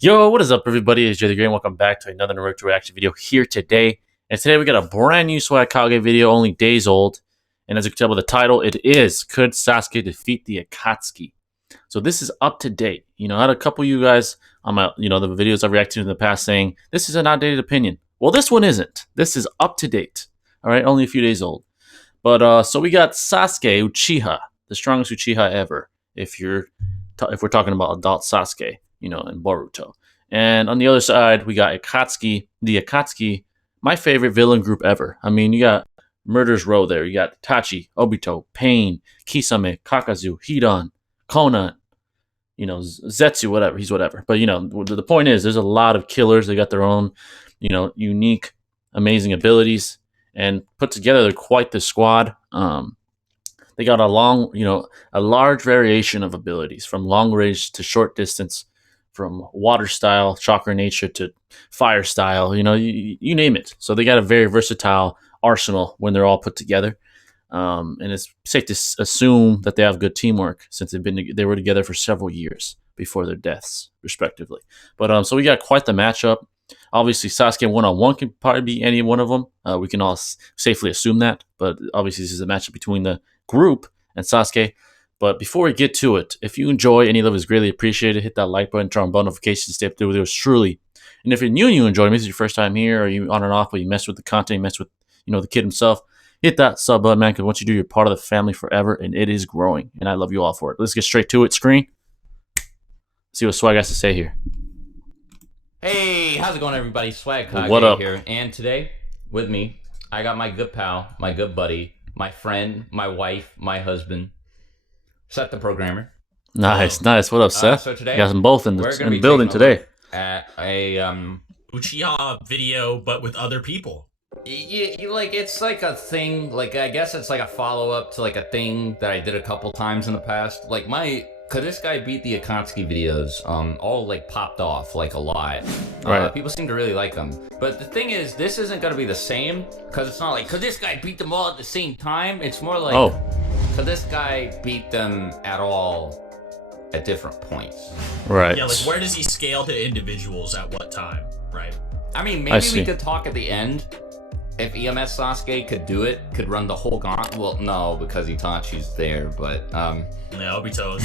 Yo, what is up, everybody? It's Jay the Great, and welcome back to another Naruto reaction video here today. And today we got a brand new Swagkage video, only days old. And as you can tell by the title, it is Could Sasuke Defeat the Akatsuki? So this is up to date. You know, I had a couple of you guys on my, the videos I've reacted to in the past saying this is an outdated opinion. Well, this one isn't. This is up to date. All right, only a few days old. But so we got Sasuke Uchiha, the strongest Uchiha ever. If we're talking about adult Sasuke, in Boruto. And on the other side, we got Akatsuki, the Akatsuki, my favorite villain group ever. I mean, you got Murder's Row there. You got Tachi, Obito, Pain, Kisame, Kakazu, Hidan, Konan, Zetsu, whatever. He's whatever. But, the point is, there's a lot of killers. They got their own, unique, amazing abilities. And put together, they're quite the squad. They got a large variation of abilities, from long range to short distance, from water style, chakra nature, to fire style, you name it. So they got a very versatile arsenal when they're all put together. And it's safe to assume that they have good teamwork, since they were together for several years before their deaths, respectively. But so we got quite the matchup. Obviously, Sasuke one-on-one can probably be any one of them. We can all safely assume that. But obviously, this is a matchup between the group and Sasuke. But before we get to it, if you enjoy, any love is greatly appreciated. Hit that like button, turn on bell notifications to stay up to date with yours truly. And if you're new and you enjoy, maybe it's your first time here, or you on and off, but you mess with the content, you mess with the kid himself, hit that sub button, man, because once you do, you're part of the family forever, and it is growing. And I love you all for it. Let's get straight to it. Screen. See what Swag has to say here. Hey, how's it going, everybody? Swagkage What up? Here. And today, with me, I got my good pal, my good buddy, my friend, my wife, my husband, Seth the programmer. Nice. What up, Seth? So today, you got them both in the building today. At a Uchiha video, but with other people. It's like a thing. I guess it's like a follow-up to like a thing that I did a couple times in the past. Cause this guy beat the Akatsuki videos, all popped off a lot. Right. People seem to really like them. But the thing is, this isn't gonna be the same, cause it's not cause this guy beat them all at the same time. It's more cause this guy beat them at all at different points. Right. Yeah, where does he scale to individuals at what time? Right. I mean, maybe we could talk at the end. If EMS Sasuke could do it, could run the whole gauntlet. Well, no, because Itachi's there, but yeah, Obito's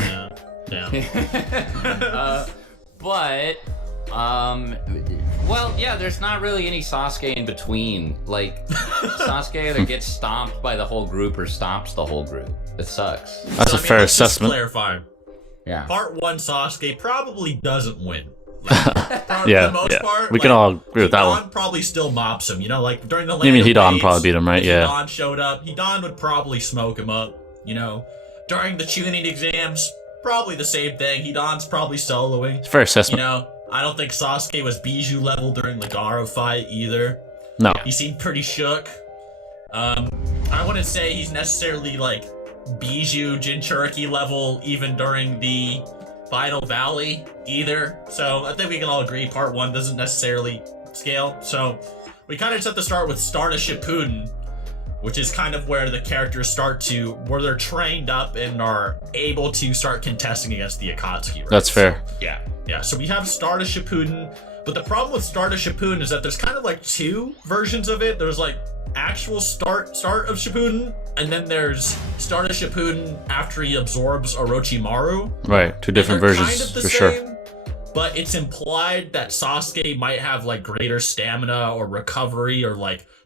well, yeah, there's not really any Sasuke in between. Sasuke either gets stomped by the whole group or stomps the whole group. It sucks. That's a fair assessment. Clarify. Yeah. Part 1, Sasuke probably doesn't win. For the most part, we can all agree with that one. Hidan probably still mops him. During the you mean Hidan waves, probably beat him, right? Yeah. Hidan showed up. Hidan would probably smoke him up. During the Chunin exams, probably the same thing. Hidan's probably soloing. Fair assessment. I don't think Sasuke was Bijou level during the Garo fight either. No. He seemed pretty shook. I wouldn't say he's necessarily Bijou Jinchuriki level even during the Final Valley either. So I think we can all agree part 1 doesn't necessarily scale. So we kind of just have to start with Stardust Shippuden, which is kind of where the characters where they're trained up and are able to start contesting against the Akatsuki, right? That's fair. Yeah. So we have Stardust Shippuden, but the problem with Stardust Shippuden is that there's kind of two versions of it. There's actual start of Shippuden, and then there's Stardust Shippuden after he absorbs Orochimaru. Right, 2 different versions kind of the for same, sure. But it's implied that Sasuke might have greater stamina or recovery or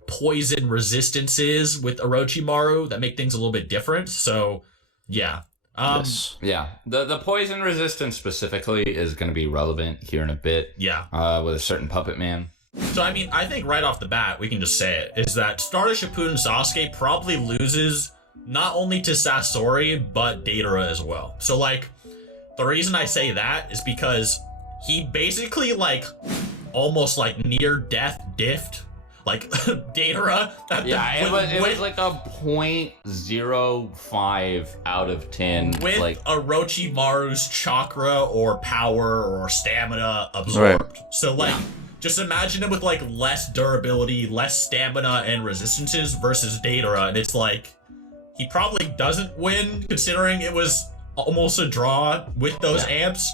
poison resistances with Orochimaru that make things a little bit different. So yeah. Yes. Yeah, the poison resistance specifically is going to be relevant here in a bit. Yeah. With a certain puppet man. So I think right off the bat we can just say it is that Stardust Shippuden Sasuke probably loses not only to Sasori but Deidara as well. So the reason I say that is because he basically almost near death diffed Deidara. It was like a 0.05 out of 10. With Orochimaru's chakra or power or stamina absorbed. Right. So just imagine it with less durability, less stamina and resistances versus Deidara, and it's he probably doesn't win, considering it was almost a draw with those amps.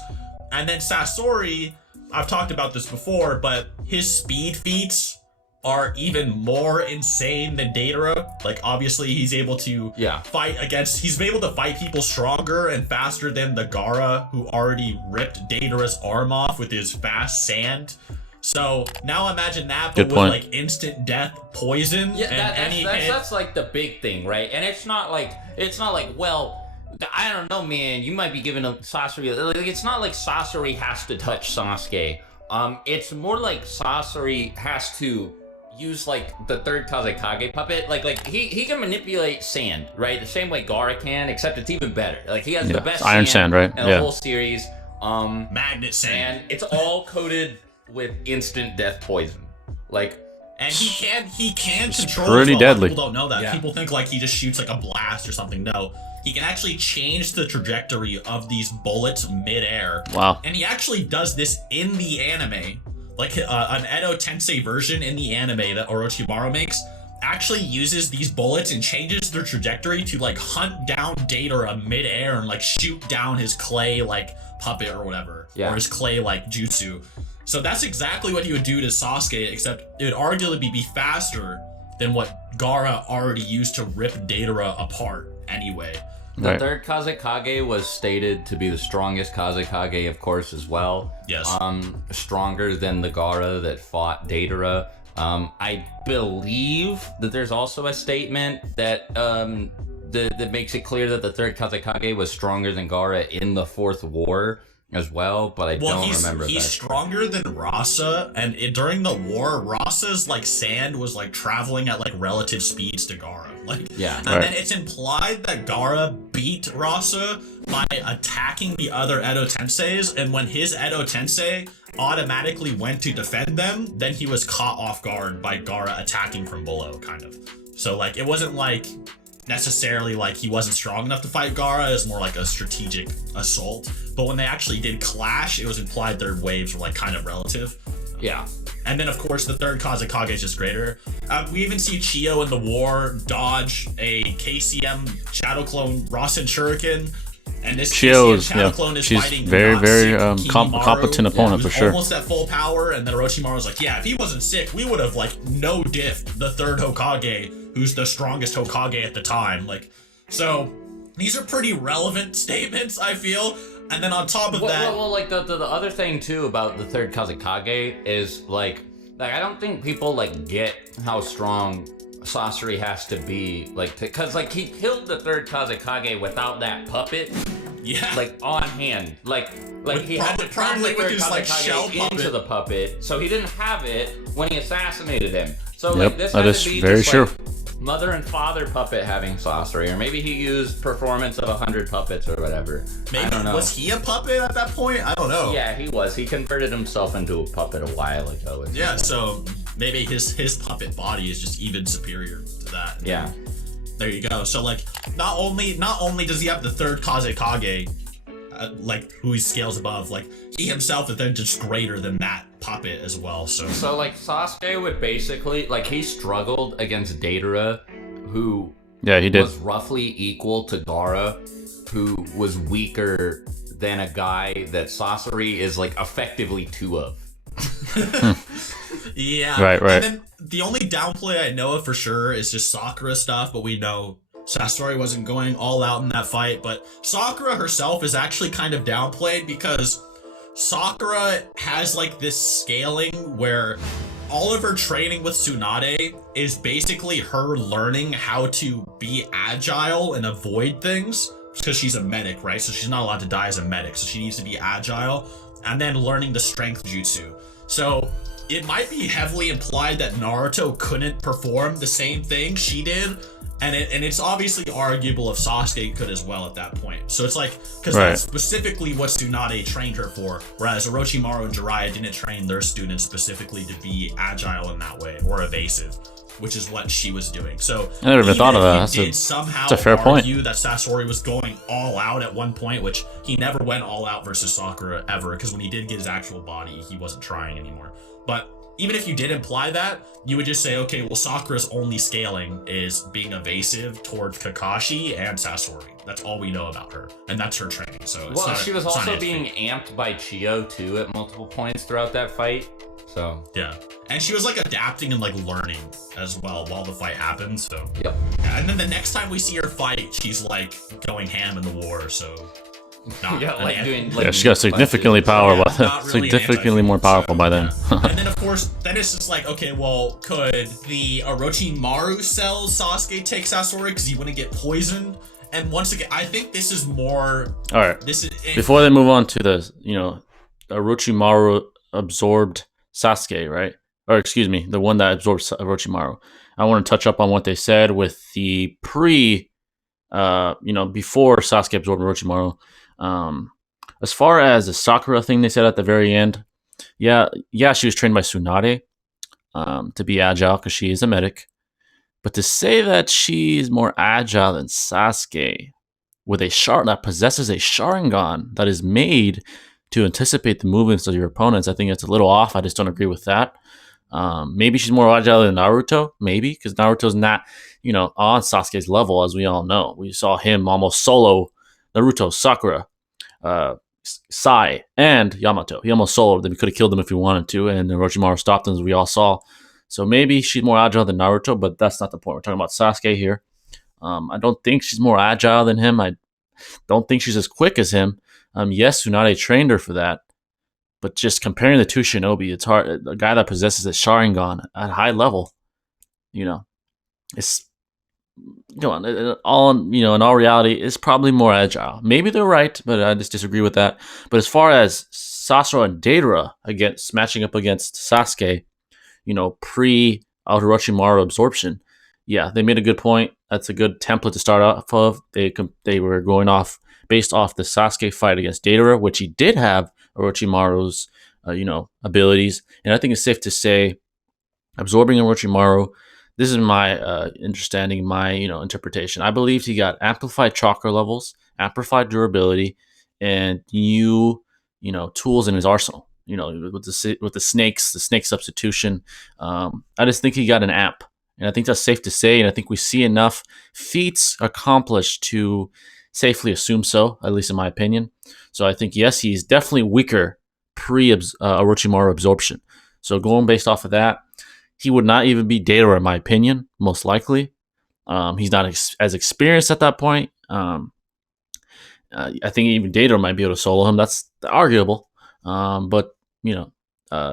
And then Sasori, I've talked about this before, but his speed feats are even more insane than Deidara. Like, obviously, he's able to fight against... He's able to fight people stronger and faster than the Gaara, who already ripped Deidara's arm off with his fast sand. So, now imagine that, but with, like, instant death poison. Yeah, that's like, the big thing, right? And it's not like, well... I don't know, man. You might be giving a Sasori... Like, it's not like Sasori has to touch Sasuke. It's more like Sasori has to use, like, the third Kazekage puppet. Like he can manipulate sand, right? The same way Gaara can, except it's even better. Like, he has the best iron sand, right? in the whole series. Magnet sand. And it's all coated with instant death poison. Like... And he can control pretty deadly. People don't know that. People think, like, he just shoots, like, a blast or something. No. He can actually change the trajectory of these bullets mid-air. Wow. And he actually does this in the anime. Like, an Edo Tensei version in the anime that Orochimaru makes actually uses these bullets and changes their trajectory to, like, hunt down Deidara mid-air and, like, shoot down his clay, like, puppet or whatever. Or his clay, like, jutsu. So that's exactly what he would do to Sasuke, except it would arguably be faster than what Gaara already used to rip Deidara apart anyway. The third Kazekage was stated to be the strongest Kazekage, of course, as well. Yes. Stronger than the Gaara that fought Deidara. I believe that there's also a statement that that makes it clear that the third Kazekage was stronger than Gaara in the fourth war as well, but I don't remember. He's stronger than Rasa, and during the war, Rasa's like sand was like traveling at like relative speeds to Gaara. Like, and then it's implied that Gaara beat Rasa by attacking the other Edo Tenseis, and when his Edo Tensei automatically went to defend them, then he was caught off guard by Gaara attacking from below, kind of. So like, it wasn't like necessarily like he wasn't strong enough to fight Gaara. It was more like a strategic assault. But when they actually did clash, it was implied their waves were like kind of relative. Yeah. And then of course the third Kazekage is just greater. We even see Chiyo in the war dodge a KCM Shadow Clone Rasen Shuriken. And this Chiyo's, Shadow Clone is she's fighting very competent opponent for sure. Almost at full power, and then Orochimaru's like, yeah, if he wasn't sick, we would have like no diffed the third Hokage, who's the strongest Hokage at the time. Like, so these are pretty relevant statements, I feel. And then on top of that, like the other thing too about the third Kazekage is like I don't think people like get how strong Sasori has to be, like, because like he killed the third Kazekage without that puppet. Yeah. Like on hand, like he had to turn the third Kazekage into the puppet, so he didn't have it when he assassinated him. So like this has to be very just, like, mother and father puppet having Sasori, or maybe he used performance of 100 puppets or whatever. Maybe, I don't know. Was he a puppet at that point? I don't know. Yeah, he was. He converted himself into a puppet a while ago. Yeah, so maybe his puppet body is just even superior to that. Yeah. There you go. So like, not only does he have the third Kazekage, like who he scales above, like he himself is then just greater than that puppet as well. So like Sasuke would basically, like, he struggled against Deidara, who he did. Was roughly equal to Gaara, who was weaker than a guy that Sasori is like effectively two of. Yeah. Right. And then the only downplay I know of for sure is just Sakura stuff, but we know Sasori wasn't going all out in that fight. But Sakura herself is actually kind of downplayed because Sakura has like this scaling where all of her training with Tsunade is basically her learning how to be agile and avoid things, because she's a medic, right? So she's not allowed to die as a medic, so she needs to be agile, and then learning the strength jutsu. So it might be heavily implied that Naruto couldn't perform the same thing she did, and it's obviously arguable if Sasuke could as well at that point. So it's like, because that's specifically what Tsunade trained her for, whereas Orochimaru and Jiraiya didn't train their students specifically to be agile in that way or evasive, which is what she was doing. So I never even thought of that. That's a fair point. That Sasori was going all out at one point, which he never went all out versus Sakura ever, because when he did get his actual body, he wasn't trying anymore. But even if you did imply that, you would just say, okay, well, Sakura's only scaling is being evasive towards Kakashi and Sasori. That's all we know about her, and that's her training. So well, she was also being amped by Chiyo too at multiple points throughout that fight. So yeah, and she was like adapting and like learning as well while the fight happened. So yep. Yeah, and then the next time we see her fight, she's like going ham in the war. So yeah, like doing. Like, yeah, she got significantly powerful, really significantly more powerful by then. Yeah. And then of course, then it's just like, okay, well, could the Orochimaru cells Sasuke take Sasori because he wouldn't get poisoned? And once again, I think this is more. All right. This is before they move on to the Orochimaru absorbed Sasuke, right? Or excuse me, the one that absorbed Orochimaru. I want to touch up on what they said with the before Sasuke absorbed Orochimaru. As far as the Sakura thing they said at the very end, yeah, she was trained by Tsunade to be agile because she is a medic. But to say that she's more agile than Sasuke with a that possesses a Sharingan that is made to anticipate the movements of your opponents, I think it's a little off. I just don't agree with that. Maybe she's more agile than Naruto, maybe, because Naruto's not, on Sasuke's level, as we all know. We saw him almost solo Naruto, Sakura, Sai, and Yamato. He almost soloed them. He could have killed them if he wanted to, and Orochimaru stopped them, as we all saw. So maybe she's more agile than Naruto, but that's not the point. We're talking about Sasuke here. I don't think she's more agile than him. I don't think she's as quick as him. Yes, Tsunade trained her for that. But just comparing the two shinobi, it's hard. A guy that possesses a Sharingan at high level, it's in all reality, it's probably more agile. Maybe they're right, but I just disagree with that. But as far as Sasori and Deidara matching up against Sasuke, pre Orochimaru absorption, yeah, they made a good point. That's a good template to start off of. They were going off based off the Sasuke fight against Deidara, which he did have Orochimaru's abilities, and I think it's safe to say absorbing Orochimaru. This is my understanding, my interpretation. I believe he got amplified chakra levels, amplified durability, and new tools in his arsenal. With the snake substitution. I just think he got an amp, and I think that's safe to say. And I think we see enough feats accomplished to safely assume so, at least in my opinion. So I think yes, he's definitely weaker pre Orochimaru absorption. So going based off of that, he would not even be Deidara in my opinion, most likely. He's not as experienced at that point. I think even Deidara might be able to solo him. That's arguable. But we got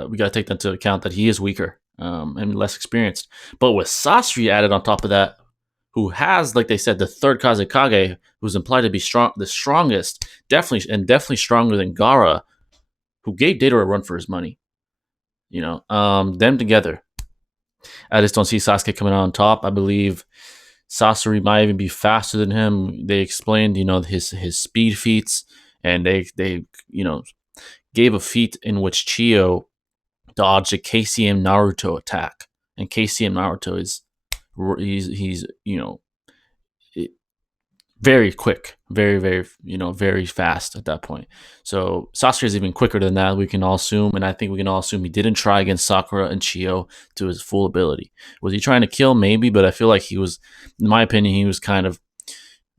to take that into account that he is weaker and less experienced. But with Sasori added on top of that, who has, like they said, the third Kazekage, who's implied to be the strongest, definitely stronger than Gaara, who gave Deidara a run for his money. Them together, I just don't see Sasuke coming out on top. I believe Sasori might even be faster than him. They explained, his speed feats, and they gave a feat in which Chiyo dodged a KCM Naruto attack, and KCM Naruto is he's very quick, very, very, very fast at that point. So Sasuke is even quicker than that, we can all assume, and I think we can all assume he didn't try against Sakura and Chiyo to his full ability. Was he trying to kill? Maybe, but I feel like he was, in my opinion, he was kind of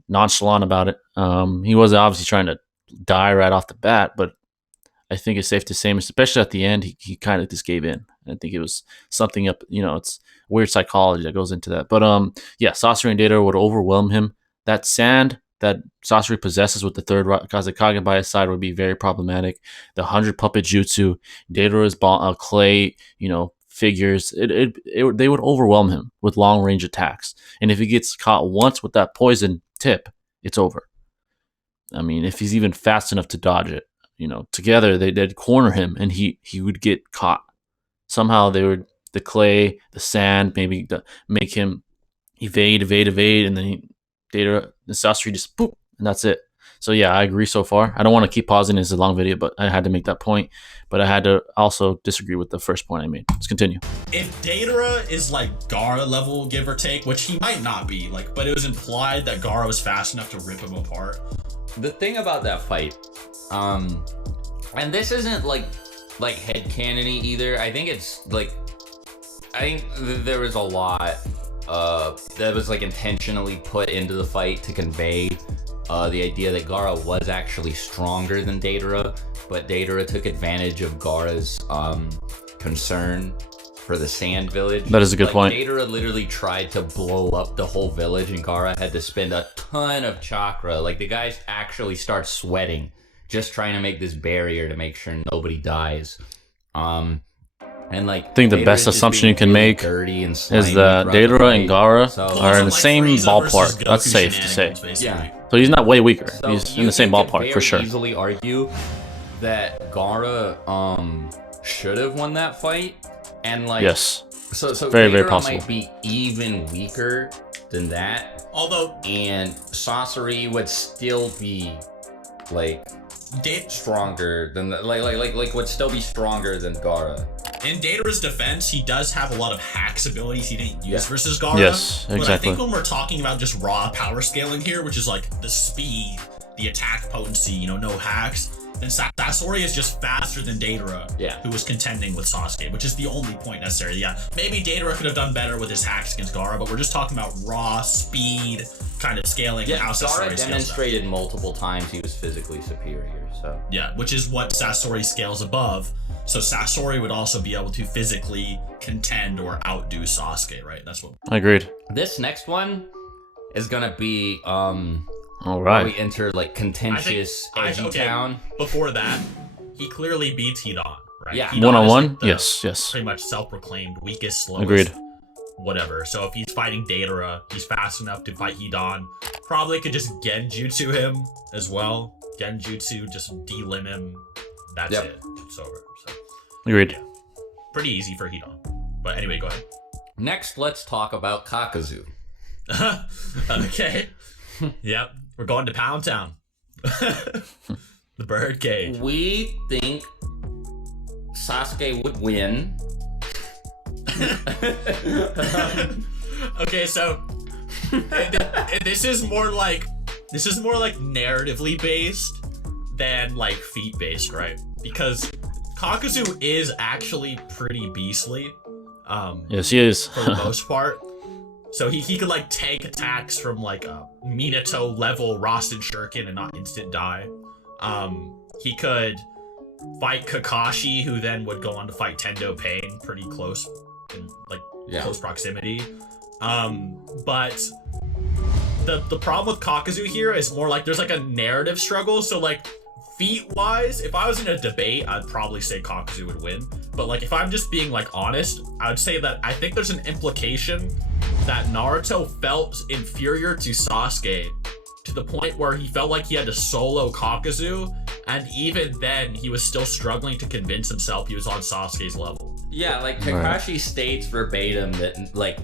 nonchalant about it. He wasn't obviously trying to die right off the bat, but I think it's safe to say, especially at the end, he kind of just gave in. I think it was something up, it's weird psychology that goes into that. But yeah, Sasori and Deidara would overwhelm him. That sand that Sasori possesses with the third Kazekage by his side would be very problematic. The 100 puppet jutsu, Deidara's clay, figures, they would overwhelm him with long range attacks. And if he gets caught once with that poison tip, it's over. I mean, if he's even fast enough to dodge it, together they'd corner him and he would get caught. Somehow the clay, the sand, maybe make him evade, and then Deidara and Sasori just boop, and that's it. So yeah, I agree so far. I don't want to keep pausing. It's a long video, but I had to make that point. But I had to also disagree with the first point I made. Let's continue. If Deidara is like Gaara level, give or take, which he might not be, but it was implied that Gaara was fast enough to rip him apart. The thing about that fight, and this isn't like headcanon-y either. I think it's like, there was a lot that was like intentionally put into the fight to convey the idea that Gaara was actually stronger than Deidara, but Deidara took advantage of Gaara's concern for the Sand Village. That is a good point. Deidara literally tried to blow up the whole village, and Gaara had to spend a ton of chakra. Like, the guys actually start sweating just trying to make this barrier to make sure nobody dies. And like, I think the best assumption you can make is that Deidara and Gaara are in the same ballpark. That's safe to say. Yeah. So he's not way weaker. So He's in the same ballpark for sure. Easily argue that Gaara should have won that fight, and like, Yes. So Very, very Deidara possible. might be even weaker than that, Although and Sasori would still be like stronger than like would still be stronger than Gaara. in Datara's defense, he does have a lot of hacks abilities he didn't use versus Gaara. Yes, But I exactly. think when we're talking about just raw power scaling here, which is like the speed, the attack potency, you know, no hacks, then Sasori is just faster than Deidara, Yeah. who was contending with Sasuke, which is the only point necessary. Yeah, maybe Deidara could have done better with his hacks against Gaara, but we're just talking about raw speed kind of scaling. Yeah, how Sasori Gaara scales that. demonstrated multiple times he was physically superior. So Yeah, which is what Sasori scales above. So Sasori would also be able to physically contend or outdo Sasuke, right? That's what. Agreed. this next one is gonna be All where we right. enter like contentious edgy town. Before that, he clearly beats Hidan, right? Yeah. Hidan is One-on-one? like the Yes. pretty much self-proclaimed weakest, slowest, Agreed. whatever. So if he's fighting Deidara, he's fast enough to fight Hidan. Probably could just Genjutsu him as well. Genjutsu, just delim him. That's Yep. it. It's over. So Agreed. pretty easy for Hidan. But anyway, go ahead. Next, let's talk about Kakazu. Okay. Yep. We're going to Pound Town. The bird cage. We think Sasuke would win. Okay, so this is more like narratively based than like feat based, right? Because Kakazu is actually pretty beastly. Yes, he is. For the most part. So he could like tank attacks from like a Minato level Rasen Shuriken and not instant die. He could fight Kakashi, who then would go on to fight Tendo Pain pretty close in like close proximity. But the problem with Kakazu here is more like there's like a narrative struggle. So like feat wise, if I was in a debate, I'd probably say Kakazu would win. But like if I'm just being like honest, I would say that I think there's an implication that Naruto felt inferior to Sasuke to the point where he felt like he had to solo Kakazu, and even then he was still struggling to convince himself he was on Sasuke's level. Yeah, like Kakashi states verbatim that like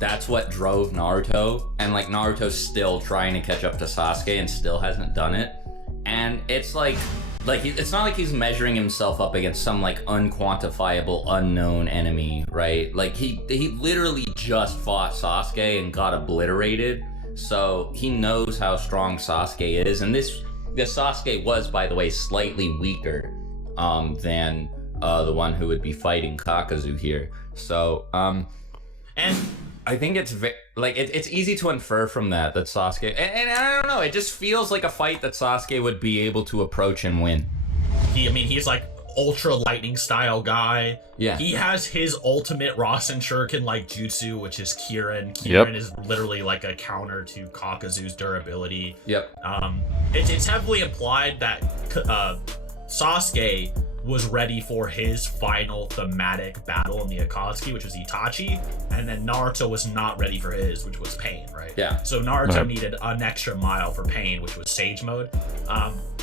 that's what drove Naruto, and like Naruto's still trying to catch up to Sasuke and still hasn't done it. And it's like it's not like he's measuring himself up against some like unquantifiable unknown enemy, right? Like he literally just fought Sasuke and got obliterated, so he knows how strong Sasuke is. And this Sasuke was, by the way, slightly weaker than the one who would be fighting Kakazu here. So And I think it's it's easy to infer from that Sasuke, and I don't know, it just feels like a fight that Sasuke would be able to approach and win. he's like ultra lightning style guy. Yeah. He has his ultimate Rasen Shuriken like jutsu, which is Kirin. Yep. Kirin is literally like a counter to Kakazu's durability. Yep. It's heavily implied that Sasuke was ready for his final thematic battle in the Akatsuki, which was Itachi, and then Naruto was not ready for his, which was Pain, right? Yeah. So Naruto Right. needed an extra mile for Pain, which was Sage Mode.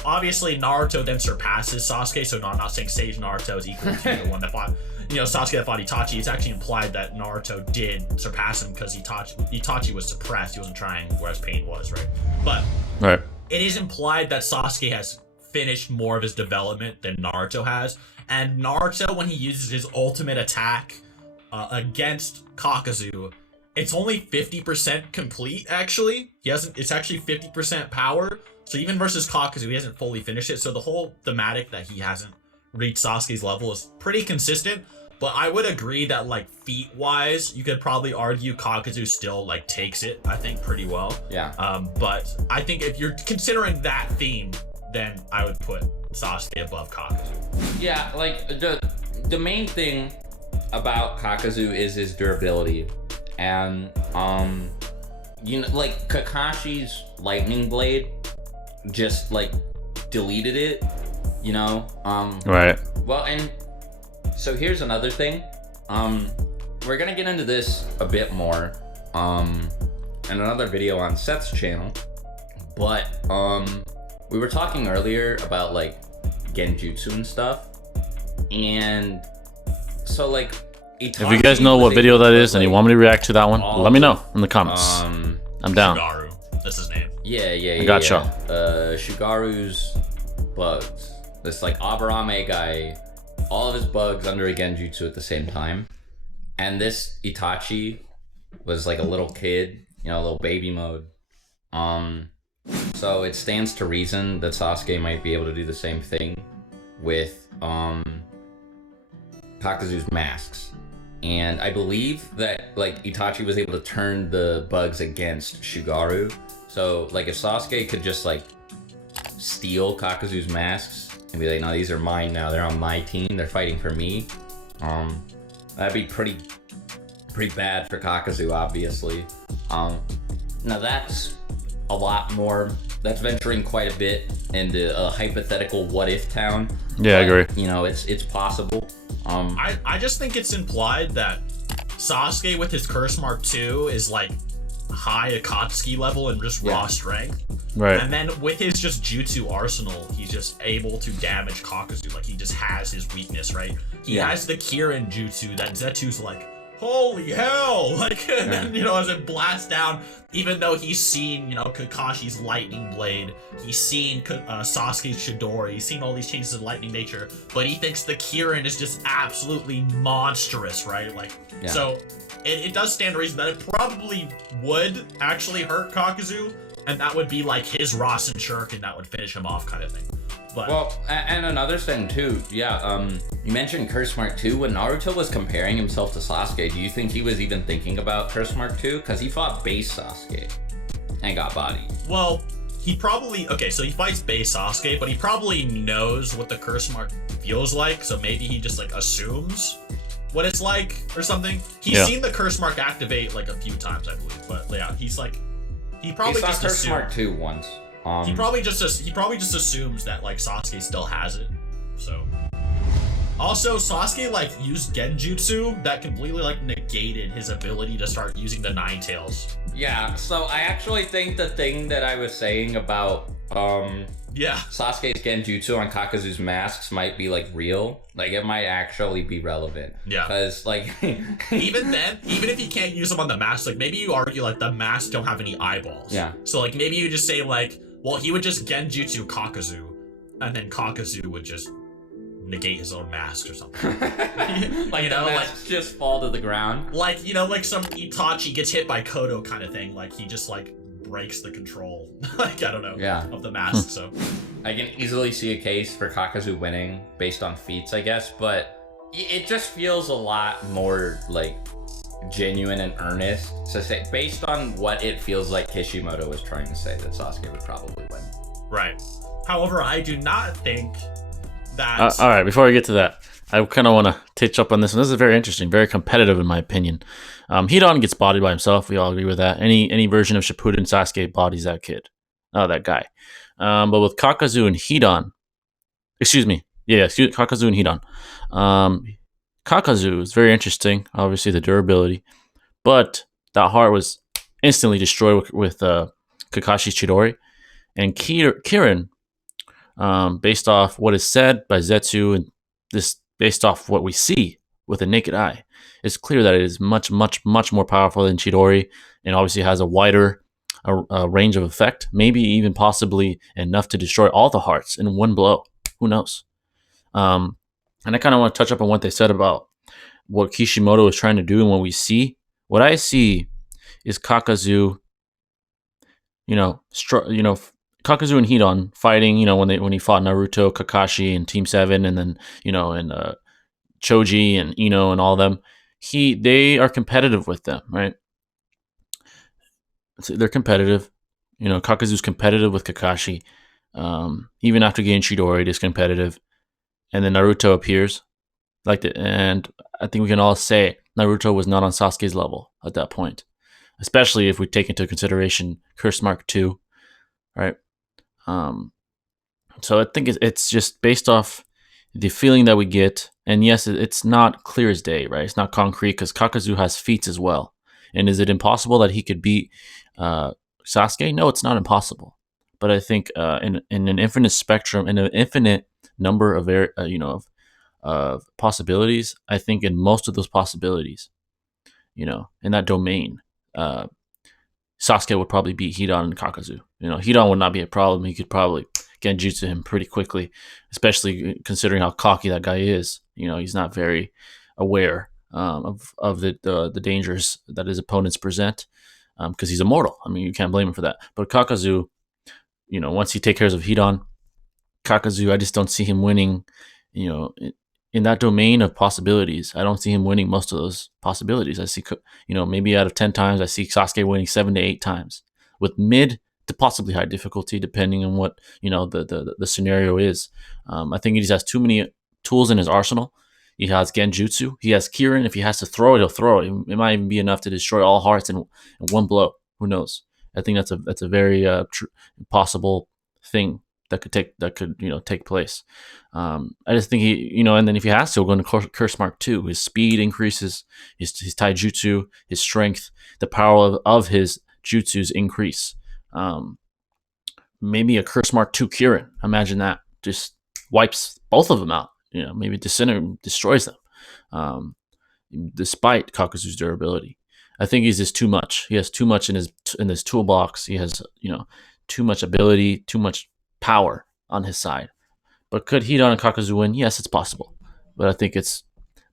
Obviously, Naruto then surpasses Sasuke, so no, I'm not saying Sage Naruto is equal to the one that fought, Sasuke that fought Itachi. It's actually implied that Naruto did surpass him because Itachi was suppressed, he wasn't trying, whereas Pain was, right? But Right. it is implied that Sasuke has finished more of his development than Naruto has, and Naruto, when he uses his ultimate attack against Kakazu, it's only 50% complete. Actually, it's actually 50% power. So even versus Kakazu, he hasn't fully finished it. So the whole thematic that he hasn't reach Sasuke's level is pretty consistent. But I would agree that like feat wise, you could probably argue Kakuzu still like takes it, I think, pretty well. Yeah. But I think if you're considering that theme, then I would put Sasuke above Kakuzu. Yeah, like the main thing about Kakuzu is his durability. And you know, like Kakashi's lightning blade just like deleted it, you know? Right. Well, and so here's another thing. We're gonna get into this a bit more in another video on Seth's channel. But we were talking earlier about like genjutsu and stuff. And so like If you guys know what video that is and you want me to react to that one, let me know in the comments. I'm down. Shugaru, that's his name. Yeah. I gotcha. Shugaru's bugs. This like Aburame guy, all of his bugs under a genjutsu at the same time. And this Itachi was like a little kid, you know, a little baby mode. So it stands to reason that Sasuke might be able to do the same thing with Kakuzu's masks. And I believe that like Itachi was able to turn the bugs against Shugaru. So like if Sasuke could just like steal Kakuzu's masks and be like, no, these are mine now, they're on my team, they're fighting for me. That'd be pretty bad for Kakuzu, obviously. Now that's a lot more, that's venturing quite a bit into a hypothetical what if town. Yeah, but, I agree. You know, it's possible. I just think it's implied that Sasuke with his Curse Mark II is like high Akatsuki level and just raw strength. Right. And then with his just jutsu arsenal, he's just able to damage Kakuzu. Like he just has his weakness, right? He has the Kirin jutsu that Zetsu's like, holy hell! Like, and, you know, as it blasts down, even though he's seen, you know, Kakashi's lightning blade, he's seen Sasuke's Chidori, he's seen all these changes in lightning nature, but he thinks the Kirin is just absolutely monstrous, right? Like, so it does stand to reason that it probably would actually hurt Kakuzu, and that would be like his Rasen Shuriken that would finish him off kind of thing. But, well, and another thing too, you mentioned Curse Mark II. When Naruto was comparing himself to Sasuke, do you think he was even thinking about Curse Mark II? Because he fought base Sasuke and got bodied. well, he probably, okay, so he fights base Sasuke, but he probably knows what the Curse Mark feels like, so maybe he just like assumes what it's like or something. He's seen the Curse Mark activate like a few times, I believe, but yeah, he's like, he probably saw just Curse assumed. Mark II once. He probably just assumes that like Sasuke still has it. So also Sasuke like used genjutsu that completely like negated his ability to start using the Nine Tails. Yeah, so I actually think the thing that I was saying about Sasuke's genjutsu on Kakuzu's masks might be like real. Like it might actually be relevant. Yeah. Because like even then, even if you can't use them on the masks, like maybe you argue like the masks don't have any eyeballs. Yeah. So like maybe you just say like, well, he would just genjutsu Kakuzu, and then Kakuzu would just negate his own mask or something. Like, you know, like just fall to the ground. Like, you know, like some Itachi gets hit by Kodo kind of thing. Like he just like breaks the control, like I don't know, of the mask. So I can easily see a case for Kakuzu winning based on feats, I guess, but it just feels a lot more like genuine and earnest to say, based on what it feels like Kishimoto was trying to say, that Sasuke would probably win. Right. However, I do not think that. All right, before we get to that, I kind of want to touch up on this one. This is very interesting, very competitive in my opinion. Hidan gets bodied by himself. We all agree with that. Any version of Shippuden Sasuke bodies that kid, that guy. But with Kakuzu and Hidan, Kakuzu and Hidan. Kakuzu is very interesting. Obviously, the durability, but that heart was instantly destroyed with Kakashi's Chidori, and Kirin, based off what is said by Zetsu and this, based off what we see with the naked eye, it's clear that it is much, much, much more powerful than Chidori, and obviously has a wider range of effect, maybe even possibly enough to destroy all the hearts in one blow. Who knows? And I kind of want to touch up on what they said about what Kishimoto is trying to do and what we see. What I see is Kakuzu, Kakuzu and Hidan fighting, when he fought Naruto, Kakashi, and Team 7, and then, and Choji and Ino and all of them, they are competitive with them, right? So they're competitive. Kakuzu's competitive with Kakashi. Even after getting Chidori, it is competitive. And then Naruto appears. And I think we can all say Naruto was not on Sasuke's level at that point, especially if we take into consideration Curse Mark II, right? So I think it's just based off the feeling that we get. And yes, it's not clear as day, right? It's not concrete because Kakuzu has feats as well. And is it impossible that he could beat Sasuke? No, it's not impossible. But I think in an infinite spectrum, in an infinite number of of possibilities, I think in most of those possibilities, in that domain, Sasuke would probably beat Hidan and Kakuzu. Hidan would not be a problem. He could probably genjutsu him pretty quickly, especially considering how cocky that guy is. He's not very aware of the dangers that his opponents present because he's immortal. I mean, you can't blame him for that. But Kakuzu, once he takes care of Hidan, Kakuzu, I just don't see him winning, in that domain of possibilities. I don't see him winning most of those possibilities. I see, maybe out of 10 times, I see Sasuke winning 7 to 8 times with mid to possibly high difficulty, depending on what, the scenario is. I think he just has too many tools in his arsenal. He has Genjutsu. He has Kirin. If he has to throw it, he'll throw it. It might even be enough to destroy all hearts in one blow. Who knows? I think that's a very possible thing that could take place. I just think he, and then if he has to, we'll go into Curse Mark II. His speed increases, his taijutsu, his strength, the power of his jutsus increase. Maybe a Curse Mark II Kirin. Imagine that. Just wipes both of them out. Maybe destroys them. Despite Kakuzu's durability, I think he's just too much. He has too much in his toolbox. He has too much ability, too much power on his side. But could Hidan and Kakuzu win? Yes, it's possible, but I think it's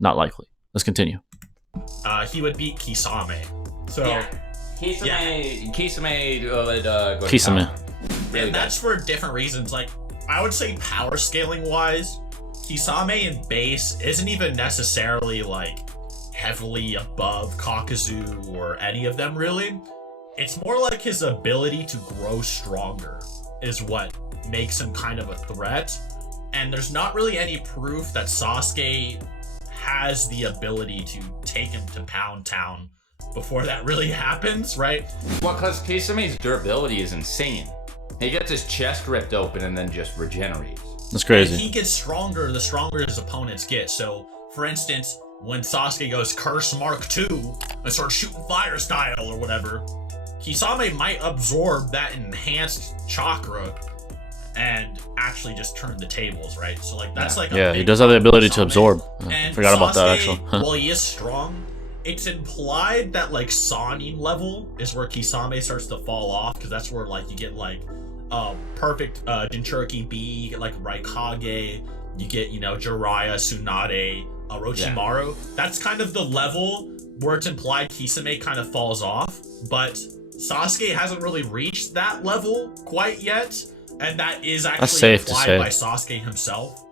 not likely. Let's continue. He would beat Kisame. So yeah. Kisame would go to Kisame. power. And that's for different reasons. Like, I would say power scaling wise, Kisame in base isn't even necessarily like heavily above Kakuzu or any of them really. It's more like his ability to grow stronger is what makes him kind of a threat. And there's not really any proof that Sasuke has the ability to take him to Pound Town before that really happens, right? Well, because Kisame's durability is insane. He gets his chest ripped open and then just regenerates. That's crazy. And he gets stronger the stronger his opponents get. So, for instance, when Sasuke goes Curse Mark II and starts shooting fire style or whatever, Kisame might absorb that enhanced chakra and actually just turn the tables, right? So like that's like he does have the ability to absorb. I forgot about that actually. While he is strong, it's implied that like Sannin level is where Kisame starts to fall off, because that's where like you get like perfect Jinchuriki B, you get like Raikage, you get Jiraiya, Tsunade, Orochimaru. Yeah. That's kind of the level where it's implied Kisame kind of falls off, but Sasuke hasn't really reached that level quite yet. And that is actually implied by Sasuke himself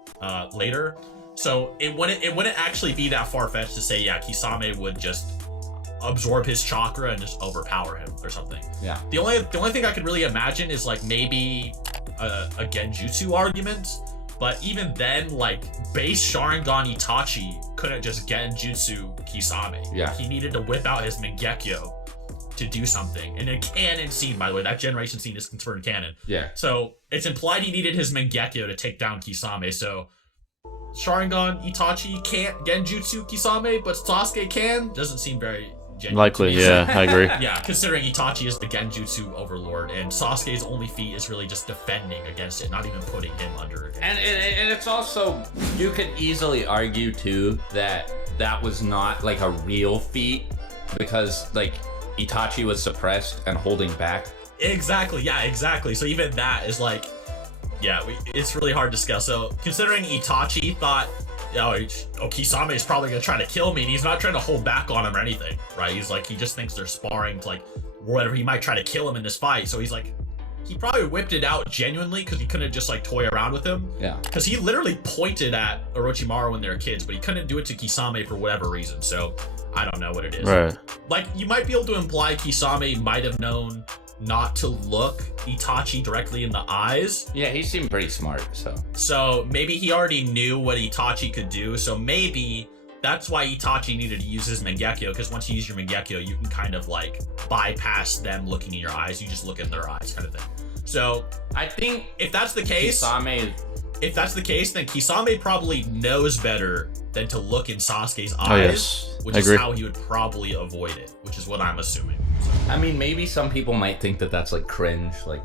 later. So it wouldn't actually be that far-fetched to say, yeah, Kisame would just absorb his chakra and just overpower him or something. Yeah. The only thing I could really imagine is like maybe a Genjutsu argument. But even then, like base Sharingan Itachi couldn't just Genjutsu Kisame. Yeah. He needed to whip out his Mangekyo to do something. And a canon scene, by the way, that generation scene is confirmed canon. Yeah. So it's implied he needed his Mangekyo to take down Kisame. So Sharingan Itachi can't Genjutsu Kisame, but Sasuke can. Doesn't seem very genuine. Likely, yeah, I agree. Yeah, considering Itachi is the Genjutsu overlord, and Sasuke's only feat is really just defending against it, not even putting him under it. And it's also, you could easily argue too that was not like a real feat, because like Itachi was suppressed and holding back. Exactly, yeah, exactly. So even that is like, yeah, it's really hard to discuss. So considering Itachi thought, Kisame is probably gonna try to kill me, and he's not trying to hold back on him or anything, right? He's like, he just thinks they're sparring to like whatever, he might try to kill him in this fight. So he's like, he probably whipped it out genuinely because he couldn't just like toy around with him. Yeah. Because he literally pointed at Orochimaru when they were kids, but he couldn't do it to Kisame for whatever reason. So I don't know what it is. Right. Like, you might be able to imply Kisame might have known not to look Itachi directly in the eyes. Yeah, he seemed pretty smart, so. So maybe he already knew what Itachi could do. So maybe that's why Itachi needed to use his Mangekyo, because once you use your Mangekyo, you can kind of like bypass them looking in your eyes. You just look in their eyes, kind of thing. So I think if that's the case, if that's the case, then Kisame probably knows better than to look in Sasuke's eyes, yes. which I is agree. how he would probably avoid it, which is what I'm assuming. I mean, maybe some people might think that that's like cringe, like,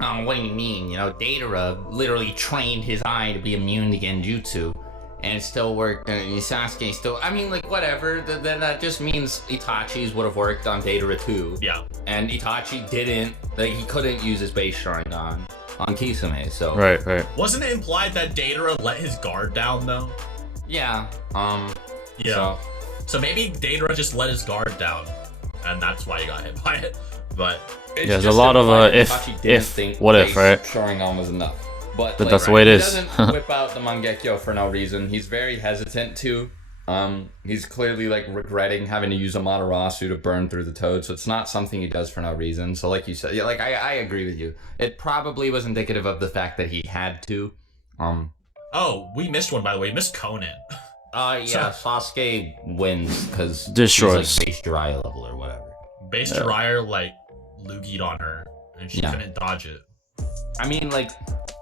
oh, what do you mean? You know, Deidara literally trained his eye to be immune to Genjutsu, and it still worked, and Sasuke still, I mean, like, whatever, then that just means Itachi's would have worked on Deidara too. Yeah. And Itachi didn't, like, he couldn't use his base Sharingan on Kisame, so. Right, right. Wasn't it implied that Deidara let his guard down, though? Yeah, Yeah. So maybe Deidara just let his guard down, and that's why he got hit by it. But it's Yeah, there's a just lot of, implied if- Itachi didn't if, think what if, base right? Sharingan was enough. But But that's the way it he is. doesn't whip out the Mangekyo for no reason. He's very hesitant to. He's clearly like regretting having to use Amaterasu to burn through the toad, so it's not something he does for no reason. So like you said, yeah, like I agree with you. It probably was indicative of the fact that he had to. oh, we missed one, by the way. We missed Conan. Yeah, Sasuke wins because Destroys. like base Jiraiya level or whatever. Base Jiraiya like loogied on her, and she couldn't dodge it. I mean, like,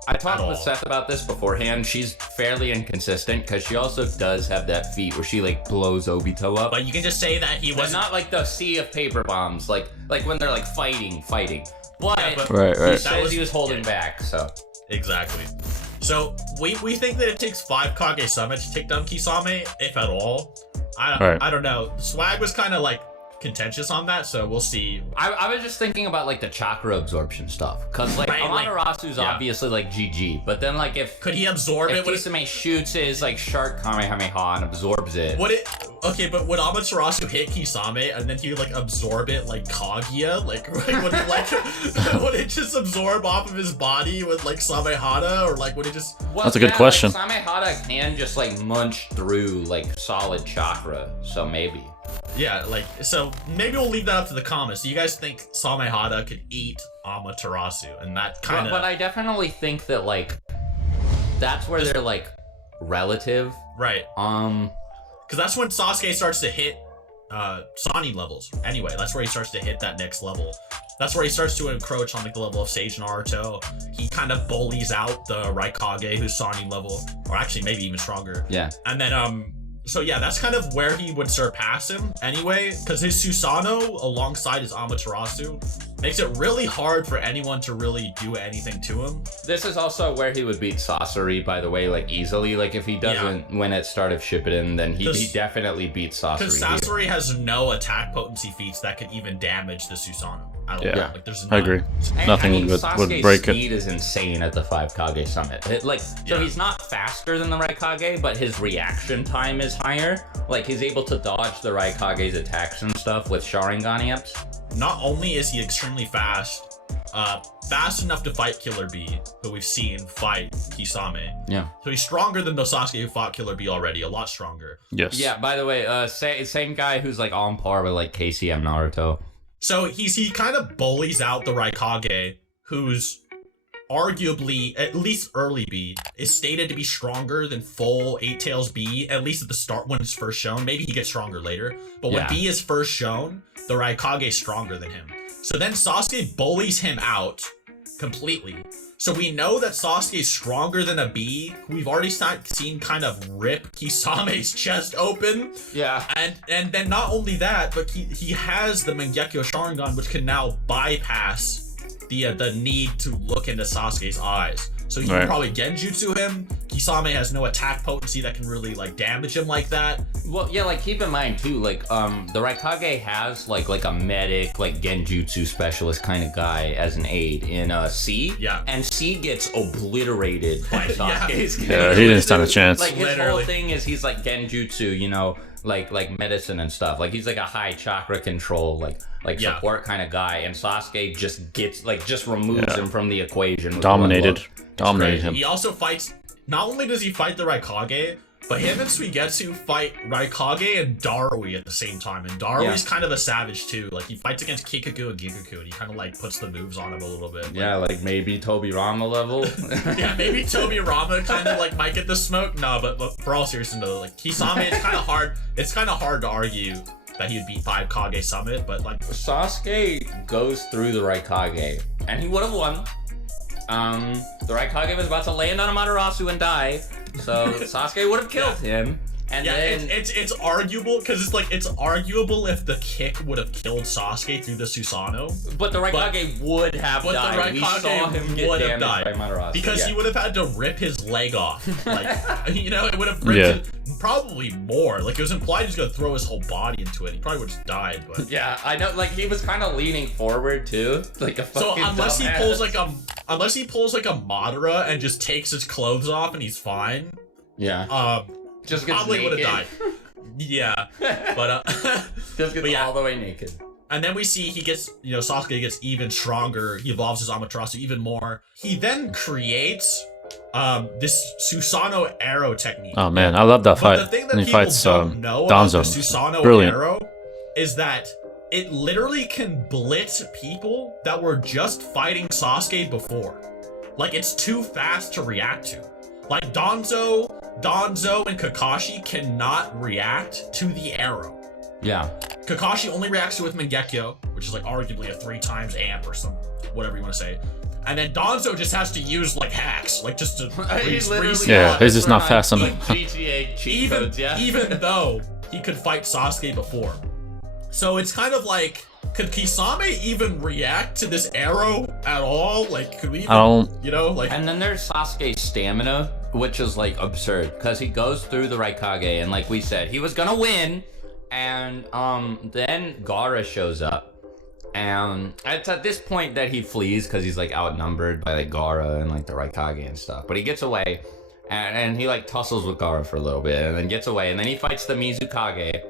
I talked At with all. Seth about this beforehand. She's fairly inconsistent because she also does have that feat where she like blows Obito up. But you can just say that he But wasn't. not like the sea of paper bombs, like when they're like fighting. But, Yeah, but Right, he right. says he was holding back, so. Exactly. So we think that it takes 5 Kage Summit to take down Kisame, if at all. I don't know. Swag was kind of like contentious on that, so we'll see. I was just thinking about like the chakra absorption stuff, cause like Right, like, Amaterasu's yeah. obviously like GG, but then like if Could he absorb if it? Would it, Kisame shoots his like shark Kamehameha and absorbs it, would it? Okay, but would Amaterasu hit Kisame and then he would like absorb it like Kaguya? Like would it like would it just absorb off of his body with like Samehada, or like would it just? Well, That's a good question. Like, Samehada can just like munch through like solid chakra, so maybe. Yeah, like, so maybe we'll leave that up to the comments. Do you guys think Samehada could eat Amaterasu? And that kind of... But I definitely think that like that's where they're like relative. Right. Because that's when Sasuke starts to hit Sannin levels. Anyway, that's where he starts to hit that next level. That's where he starts to encroach on like the level of Sage Naruto. He kind of bullies out the Raikage, who's Sannin level, or actually maybe even stronger. Yeah. And then so yeah, that's kind of where he would surpass him anyway, because his Susanoo alongside his Amaterasu makes it really hard for anyone to really do anything to him. This is also where he would beat Sasori, by the way, like easily. Like if he doesn't win at start of Shippuden, then he definitely beats Sasori. Because Sasori has no attack potency feats that could even damage the Susanoo. I don't know. Like, there's I none. agree. And, Nothing I mean, would Sasuke's break it. speed is insane at the 5 Kage Summit. So he's not faster than the Raikage, but his reaction time is higher. Like he's able to dodge the Raikage's attacks and stuff with Sharingan amps. Not only is he extremely fast, fast enough to fight Killer Bee, who we've seen fight Kisame. Yeah. So he's stronger than the Sasuke who fought Killer Bee already, a lot stronger. Yes. Yeah, by the way, same guy who's like on par with like KCM Naruto. So he kind of bullies out the Raikage, who's arguably, at least early B, is stated to be stronger than full 8 Tails B, at least at the start when it's first shown. Maybe he gets stronger later, but when B is first shown, the Raikage is stronger than him. So then Sasuke bullies him out completely. So we know that Sasuke is stronger than a B. We've already seen kind of rip Kisame's chest open. Yeah. And then not only that, but he has the Mangekyo Sharingan, which can now bypass the need to look into Sasuke's eyes. So he can probably Genjutsu him. Kisame has no attack potency that can really like damage him like that. Well, yeah, like keep in mind too, like the Raikage has like a medic, like Genjutsu specialist kind of guy as an aid in C. Yeah. And C gets obliterated by Sasuke's Yeah, he didn't stand a chance. Like his whole thing is he's like Genjutsu, you know, like medicine and stuff. Like he's like a high chakra control, like support kind of guy, and Sasuke just removes him from the equation. Dominated him. He also fights. Not only does he fight the Raikage, but him and Suigetsu fight Raikage and Darui at the same time. And Darui's kind of a savage too. Like he fights against Kikaku and Gigaku, and he kind of like puts the moves on him a little bit. Yeah, like maybe Tobirama level. Yeah, maybe Tobirama kind of like might get the smoke. No, but for all seriousness though, like Kisame, it's kind of hard. It's kind of hard to argue that he'd beat 5 Kage Summit, but like Sasuke goes through the Raikage, and he would have won. The Raikage was about to land on Amaterasu and die, so Sasuke would have killed him. And then it's arguable because it's arguable if the kick would have killed Sasuke through the Susanoo. But the Raikage would have died. But the Raikage would have died by Amaterasu, because he would have had to rip his leg off. Like it would have ripped it, probably more. Like it was implied he was gonna throw his whole body into it. He probably would have died. But yeah, I know. Like he was kind of leaning forward too, like a fucking unless he pulls like a Madara and just takes his clothes off and he's fine. Yeah. Just gets probably would have died. Yeah, but just gets all the way naked. And then we see he gets, Sasuke gets even stronger. He evolves his Amaterasu even more. He then creates this Susanoo arrow technique. Oh man, I love that fight. But the thing that and he people fights don't know Danzo. about the Susanoo Brilliant. arrow is that it literally can blitz people that were just fighting Sasuke before. Like it's too fast to react to. Like Danzo and Kakashi cannot react to the arrow. Yeah. Kakashi only reacts to it with Mangekyo, which is like arguably a 3 times amp or some whatever you want to say. And then Danzo just has to use like hacks, like just to he's just not fast enough. GTA cheat codes, even though he could fight Sasuke before. So it's kind of like, could Kisame even react to this arrow at all? Like, could we even, And then there's Sasuke's stamina, which is like absurd, because he goes through the Raikage, and like we said, he was gonna win, and then Gaara shows up, and it's at this point that he flees, because he's like outnumbered by like Gaara and like the Raikage and stuff, but he gets away, and he like tussles with Gaara for a little bit, and then gets away, and then he fights the Mizukage,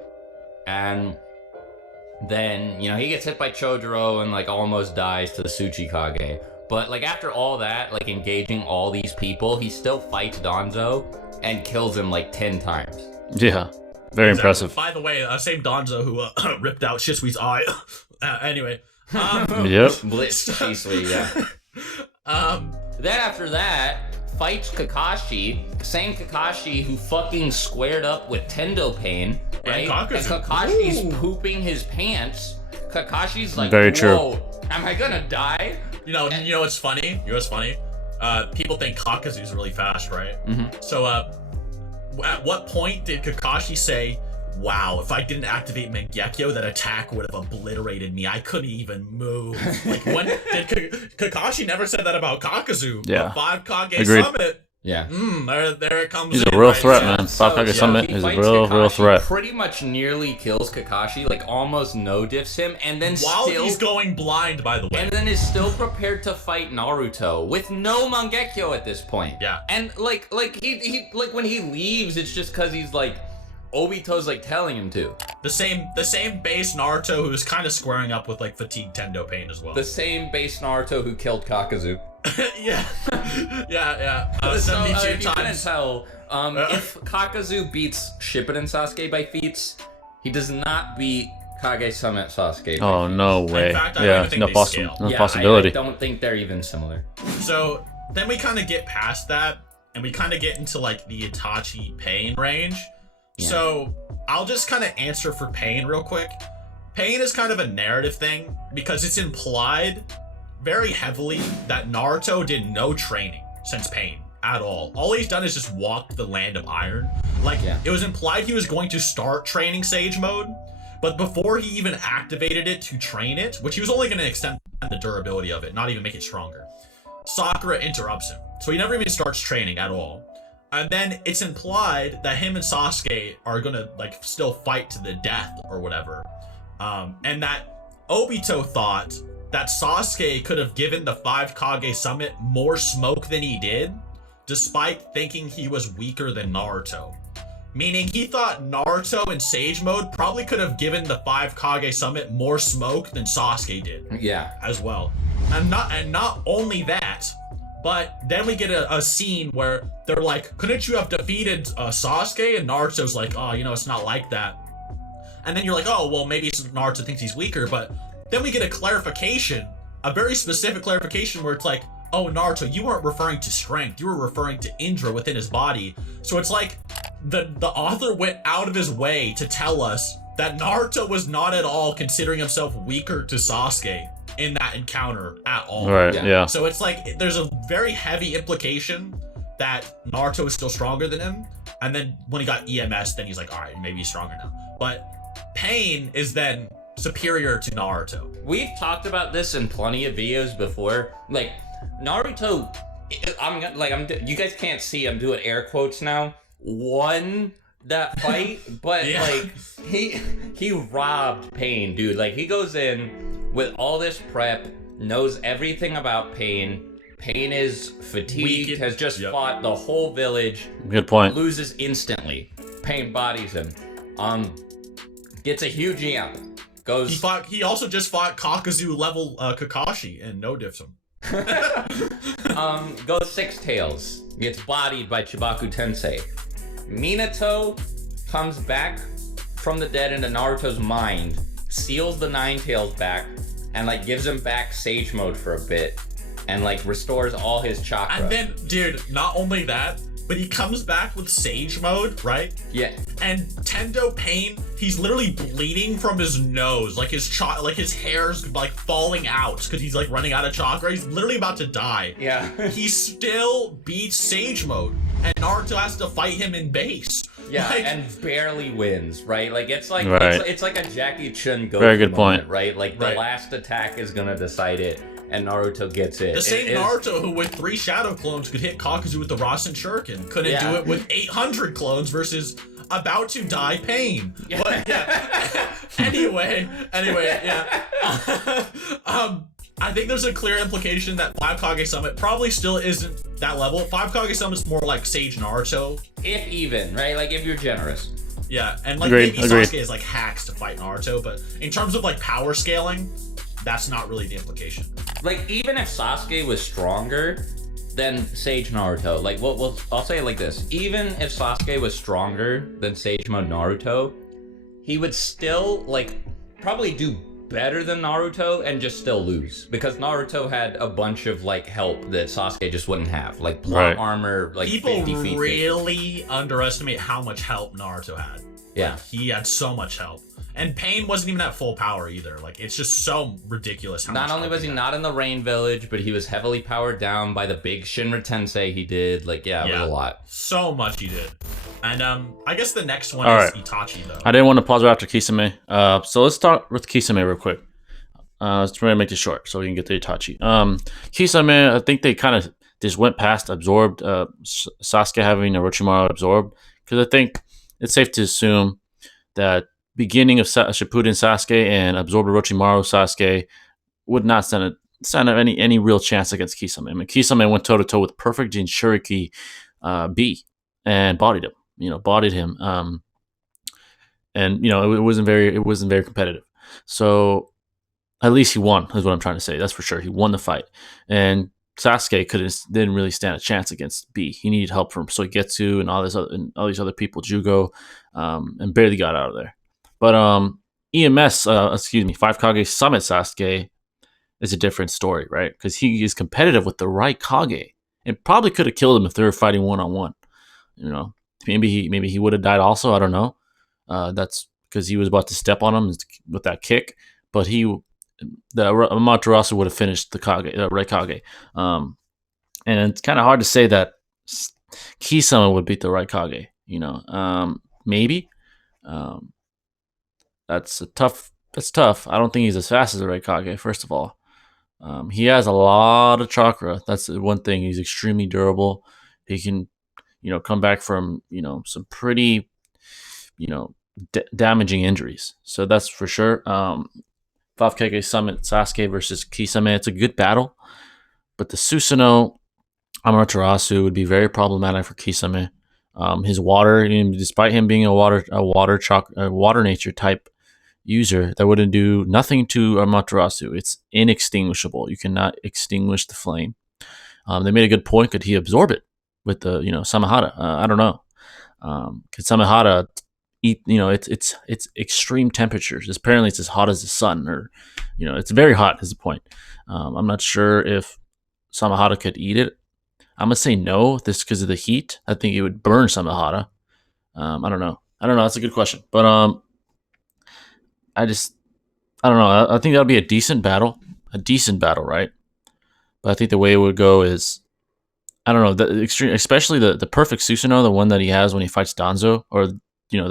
and then, he gets hit by Chodoro and like almost dies to the Tsuchikage. But like after all that, like engaging all these people, he still fights Danzo and kills him like 10 times. Yeah, very impressive. By the way, same Danzo who ripped out Shisui's eye. Anyway. Yep. Blitz Shisui, yeah. Then after that, fights Kakashi, same Kakashi who fucking squared up with Tendo Pain, right? And Kakashi's pooping his pants. Kakashi's like, very true. Whoa, am I gonna die? You know what's funny? People think Kakazu's really fast, right? Mm-hmm. So, at what point did Kakashi say, wow, if I didn't activate Mangekyo, that attack would have obliterated me. I couldn't even move. Like, when did Kakashi never said that about Kakazu? Yeah. The 5 Kage Agreed. Summit. Yeah. There it comes. He's a real threat, man. 5 Kage Summit is a real threat. Pretty much nearly kills Kakashi, like almost no diffs him, and then while he's going blind, by the way. And then is still prepared to fight Naruto with no Mangekyo at this point. Yeah. And like he when he leaves, it's just because he's like, Obito's like telling him to. The same base Naruto who's kind of squaring up with like fatigued Tendo Pain as well. The same base Naruto who killed Kakazu. yeah. So if you couldn't tell, if Kakazu beats Shippuden Sasuke by feats, he does not beat Kage Summit Sasuke. Oh no way! In fact, I don't even think no possibility. I don't think they're even similar. So then we kind of get past that, and we kind of get into like the Itachi Pain range. Yeah. So I'll just kind of answer for Pain real quick. Pain is kind of a narrative thing because it's implied very heavily that Naruto did no training since Pain at all. All he's done is just walked the land of iron. It was implied he was going to start training Sage Mode, but before he even activated it to train it, which he was only going to extend the durability of it, not even make it stronger, Sakura interrupts him. So he never even starts training at all. And then it's implied that him and Sasuke are gonna like still fight to the death or whatever. And that Obito thought that Sasuke could have given the 5 Kage Summit more smoke than he did, despite thinking he was weaker than Naruto. meaning he thought Naruto in Sage Mode probably could have given the 5 Kage Summit more smoke than Sasuke did. Yeah. As well. And not only that, but then we get a scene where they're like, couldn't you have defeated Sasuke? And Naruto's like, oh, you know, it's not like that. And then you're like, oh, well, maybe Naruto thinks he's weaker, but then we get a clarification, a very specific clarification where it's like, oh, Naruto, you weren't referring to strength, you were referring to Indra within his body. So it's like the author went out of his way to tell us that Naruto was not at all considering himself weaker to Sasuke in that encounter at all. Right, yeah. So it's like there's a very heavy implication that Naruto is still stronger than him. And then when he got EMS, then he's like, all right, maybe he's stronger now. But Pain is then superior to Naruto. We've talked about this in plenty of videos before. Like, Naruto, you guys can't see, I'm doing air quotes now, won that fight, but Yeah. like he robbed Pain, dude. Like, he goes in with all this prep, knows everything about Pain. Pain is fatigued, has just fought the whole village. Good point. Loses instantly. Pain bodies him. Gets a huge EM. Goes. He also just fought Kakazu level Kakashi and no diffs him. Goes Six Tails. Gets bodied by Chibaku Tensei. Minato comes back from the dead into Naruto's mind, seals the Nine Tails back, and like gives him back Sage Mode for a bit, and like restores all his chakra. And then, dude, not only that, but he comes back with Sage Mode, right? Yeah. And Tendo Pain, he's literally bleeding from his nose, like his hair's like falling out because he's like running out of chakra. He's literally about to die. Yeah. He still beats Sage Mode, and Naruto has to fight him in base. Yeah, like, and barely wins, right? Like, it's like Right. it's like a Jackie Chun Goku Very good moment, point. right? Like, the Right. last attack is gonna decide it, and Naruto gets it. the same It is- Naruto who with 3 shadow clones could hit Kakazu with the Rasen Shuriken couldn't Yeah. do it with 800 clones versus about to die Pain. Yeah. But yeah. anyway, yeah. I think there's a clear implication that 5 Kage Summit probably still isn't that level. 5 Kage Summit's more like Sage Naruto. If even, right? Like, if you're generous. Yeah, and like Agreed, maybe agreed. Sasuke is like hacks to fight Naruto, but in terms of like power scaling, that's not really the implication. Like, even if Sasuke was stronger than Sage Naruto, like, I'll say it like this. Even if Sasuke was stronger than Sage Mode Naruto, he would still, like, probably do better than Naruto and just still lose. Because Naruto had a bunch of, like, help that Sasuke just wouldn't have. Like, plot Right. armor, like, People 50 feet. really underestimate how much help Naruto had. Yeah. Like, he had so much help. And Pain wasn't even at full power either. Like, it's just so ridiculous how Not much only help was he had. not in the Rain Village, but he was heavily powered down by the big Shinra Tensei he did. Like, yeah, it was a lot. So much he did. And I guess the next one All is right. Itachi, though. I didn't want to pause right after Kisame. So let's start with Kisame real quick. Let's try to make this short so we can get to Itachi. Kisame, I think they kind of just went past absorbed Sasuke having Orochimaru absorbed, because I think it's safe to assume that beginning of Shippuden Sasuke and absorbed Orochimaru Sasuke would not stand any real chance against Kisame. I mean, Kisame went toe to toe with perfect Jinchuriki B and bodied him. And it wasn't very competitive. So at least he won, is what I'm trying to say. That's for sure. He won the fight, and Sasuke didn't really stand a chance against B. He needed help from Soigetsu and all these other people, Jugo, and barely got out of there. But 5 Kage Summit Sasuke is a different story, right? Because he is competitive with the right Kage, and probably could have killed him if they were fighting 1-on-1. Maybe he would have died also. I don't know. That's because he was about to step on him with that kick, but Amaterasu would have finished the right Kage. And it's kind of hard to say that Kisame would beat the right Kage. Maybe. That's tough. I don't think he's as fast as the right Kage, first of all. He has a lot of chakra. That's one thing. He's extremely durable. He can, come back from, some pretty, damaging injuries. So that's for sure. 5 Kage Summit Sasuke versus Kisame. It's a good battle, but the Susanoo Amaterasu would be very problematic for Kisame. His water, despite him being a water nature type user, that wouldn't do nothing to Amaterasu. It's inextinguishable. You cannot extinguish the flame. They made a good point. Could he absorb it with the Samehada? I don't know. Could Samehada eat? It's extreme temperatures. Apparently, it's as hot as the sun, or it's very hot. Is the point? I'm not sure if Samehada could eat it. I'm gonna say no. This because of the heat. I think it would burn Samehada. I don't know. That's a good question, but I don't know. I think that would be a decent battle, right? But I think the way it would go is, I don't know, the extreme, especially the perfect Susanoo, the one that he has when he fights Danzo, or the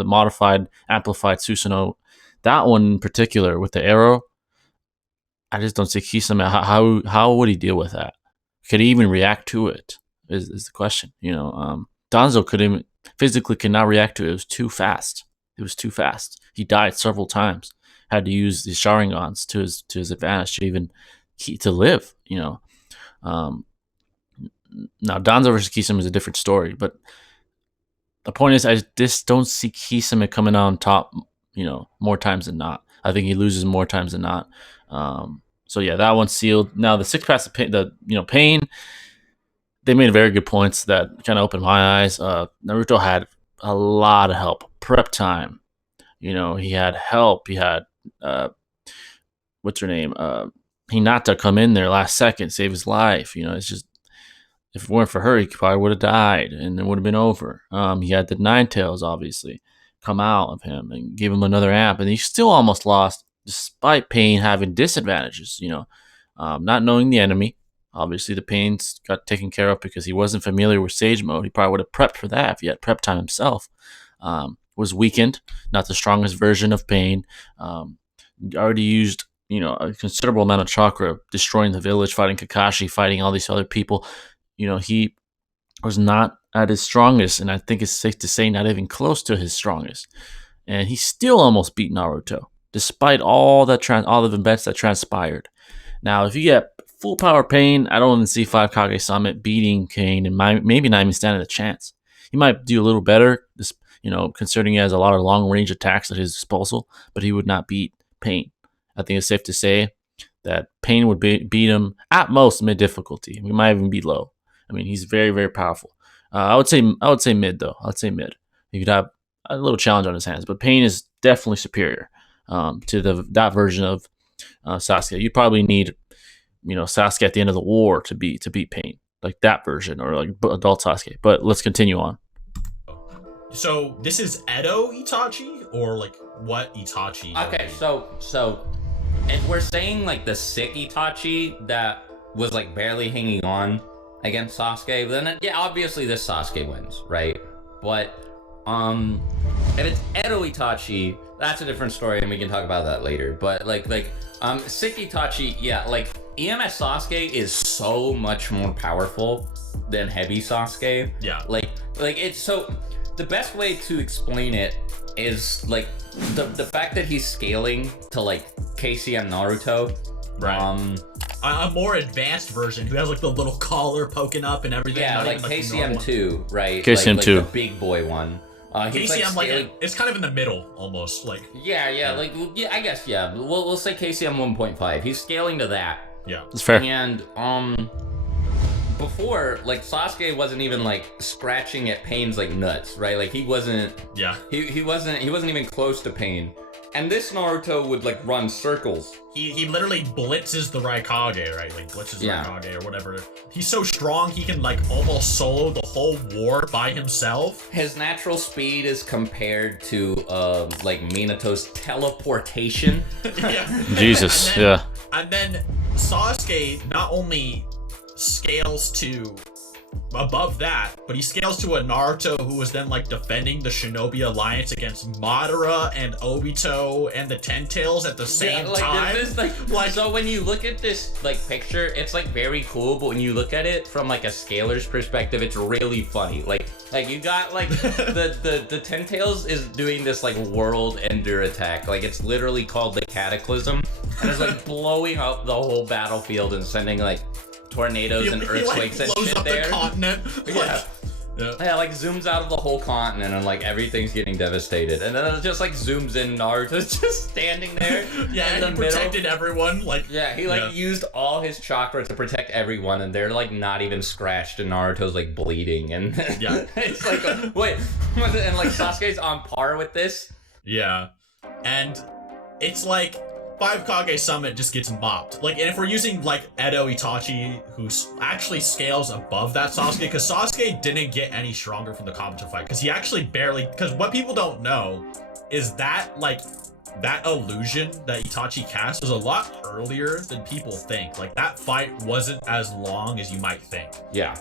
modified, amplified Susanoo. That one in particular with the arrow, I just don't see Kisame. How would he deal with that? Could he even react to it? Is the question. Danzo could not react to it. It was too fast. He died several times. Had to use the Sharingans to his advantage to even to live. Now Danzo versus Kisame is a different story, but the point is, I just don't see Kisame coming out on top. More times than not. I think he loses more times than not. So yeah, that one's sealed. Now the 6 pass of pain, pain. They made very good points that kind of opened my eyes. Naruto had a lot of help. Prep time. He had help. He had what's her name? Hinata come in there last second, save his life. It's just, if it weren't for her, he probably would have died, and it would have been over. He had the Nine Tails obviously come out of him and give him another amp, and he still almost lost, despite Pain having disadvantages. Not knowing the enemy. Obviously, the Pains got taken care of because he wasn't familiar with Sage Mode. He probably would have prepped for that if he had prep time himself. Was weakened, not the strongest version of Pain. Already used, a considerable amount of chakra, destroying the village, fighting Kakashi, fighting all these other people. He was not at his strongest, and I think it's safe to say not even close to his strongest. And he still almost beat Naruto, despite all the events that transpired. Now, if you get full power Pain, I don't even see 5 Kage Summit beating Kane, and maybe not even standing a chance. He might do a little better, considering he has a lot of long range attacks at his disposal, but he would not beat Pain. I think it's safe to say that Pain would beat him at most mid difficulty. We might even be low. I mean, he's very, very powerful. I would say mid though. I'd say mid. He could have a little challenge on his hands, but Pain is definitely superior to that version of Sasuke. You probably need, Sasuke at the end of the war to beat Pain, like that version, or like adult Sasuke. But let's continue on. So this is Edo Itachi, or like what Itachi? Okay, so if we're saying like the sick Itachi that was like barely hanging on against Sasuke, then obviously this Sasuke wins, right? But if it's Edo Itachi, that's a different story, and we can talk about that later. But sick Itachi, EMS Sasuke is so much more powerful than heavy Sasuke. Yeah. It's so. The best way to explain it is the fact that he's scaling to KCM Naruto. Right. A more advanced version who has the little collar poking up and everything. Yeah, like KCM 2, right? KCM 2, the big boy one. KCM it's kind of in the middle almost. I guess We'll say KCM 1.5. He's scaling to that. Yeah, that's fair. And before, Sasuke wasn't even scratching at Pain's nuts, right? He wasn't. Yeah. He wasn't even close to Pain. And this Naruto would run circles. He literally blitzes the Raikage, right? Blitzes Raikage or whatever. He's so strong he can almost solo the whole war by himself. His natural speed is compared to Minato's teleportation. Yeah. Jesus, And then Sasuke not only scales to above that, but he scales to a Naruto who was then defending the Shinobi Alliance against Madara and Obito and the Ten Tails at the same time. So when you look at this picture, it's very cool, but when you look at it from a scalar's perspective, it's really funny. You got the Ten Tails is doing this world ender attack. It's literally called the Cataclysm, and it's blowing up the whole battlefield and sending tornadoes and earthquakes and blows shit up there. The continent. Yeah. Yeah, like zooms out of the whole continent and like everything's getting devastated, and then it just like zooms in. Naruto's just standing there. Yeah, in and the he protected middle. everyone. Like, Yeah, he like used all his chakra to protect everyone, and they're like not even scratched, and Naruto's like bleeding, and Yeah. it's like wait, and like Sasuke's on par with this. Yeah, and it's like 5 Kage Summit just gets mopped. Like, and if we're using like Edo Itachi, who actually scales above that Sasuke, because Sasuke didn't get any stronger from the Kabuto fight, because he actually barely. Because what people don't know is that like that illusion that Itachi cast was a lot earlier than people think. Like that fight wasn't as long as you might think. Yeah.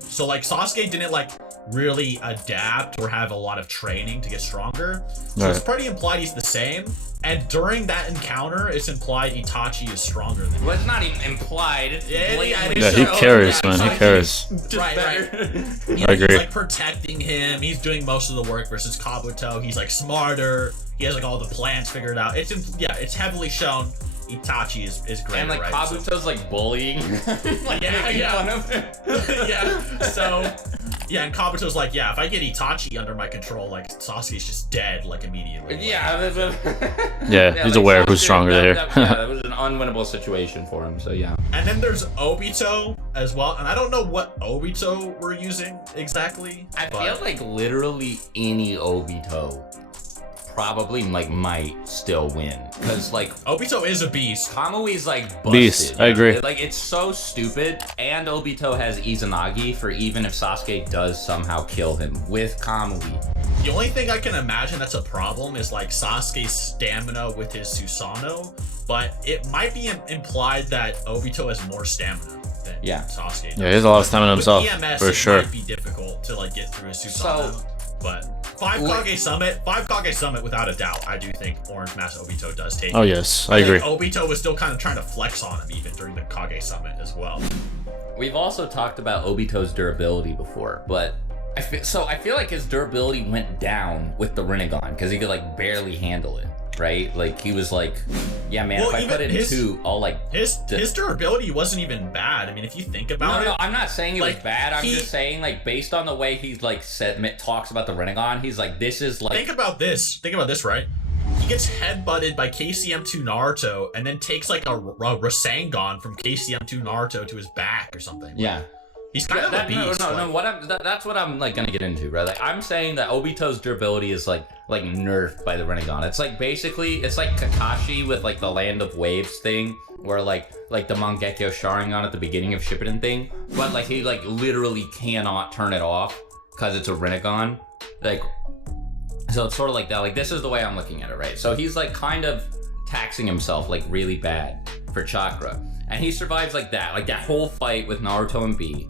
So like Sasuke didn't like really adapt or have a lot of training to get stronger. So it's pretty implied he's the same. And during that encounter, it's implied Itachi is stronger than him. Well, it's not even implied. It's blatantly Yeah, he shown. carries, Yeah, man. He Itachi's carries. just Right. better. I agree. He's like protecting him. He's doing most of the work versus Kabuto. He's like smarter. He has like all the plans figured out. It's heavily shown. Itachi is great. And like right? Kabuto's like bullying. Like making fun of him. Yeah. So yeah, and Kabuto's like, yeah, if I get Itachi under my control, like Sasuke's just dead like immediately. Yeah. Yeah, he's aware who's stronger there. That was an unwinnable situation for him. So yeah. And then there's Obito as well, and I don't know what Obito we're using exactly. I feel like literally any Obito probably like might still win, because like Obito is a beast. Kamui's like busted. Beast, I agree. Like it's so stupid, and Obito has Izanagi for even if Sasuke does somehow kill him with Kamui. The only thing I can imagine that's a problem is like Sasuke's stamina with his Susanoo, but it might be implied that Obito has more stamina than Sasuke does. Yeah, he has a lot of stamina With himself, EMS, for it sure. might be difficult to like get through his Susanoo. So, but 5 Kage Summit, without a doubt, I do think Orange Mask Obito does take. Oh yes, I agree. think Obito was still kind of trying to flex on him even during the Kage Summit as well. we've also talked about Obito's durability before, but I feel like his durability went down with the Rinnegan because he could like barely handle it, right? Like he was like, yeah, man, Well, if I even put it in two, I'll like. His durability wasn't even bad. I mean, if you think about it. No, I'm not saying it was like, bad. I'm just saying like based on the way he's like talks about the Rinnegan, he's like, this is like. Think about this, right? He gets headbutted by KCM2 Naruto and then takes like a Rasengan from KCM2 Naruto to his back or something. Yeah. He's kind of a beast. That's what I'm like gonna get into, right? Like I'm saying that Obito's durability is like nerfed by the Rinnegan. It's like basically it's like Kakashi with like the Land of Waves thing, where like the Mangekyo Sharingan at the beginning of Shippuden thing, but like he like literally cannot turn it off because it's a Rinnegan. Like so it's sort of like that. Like this is the way I'm looking at it, right? So he's like kind of taxing himself like really bad for chakra, and he survives like that whole fight with Naruto and B.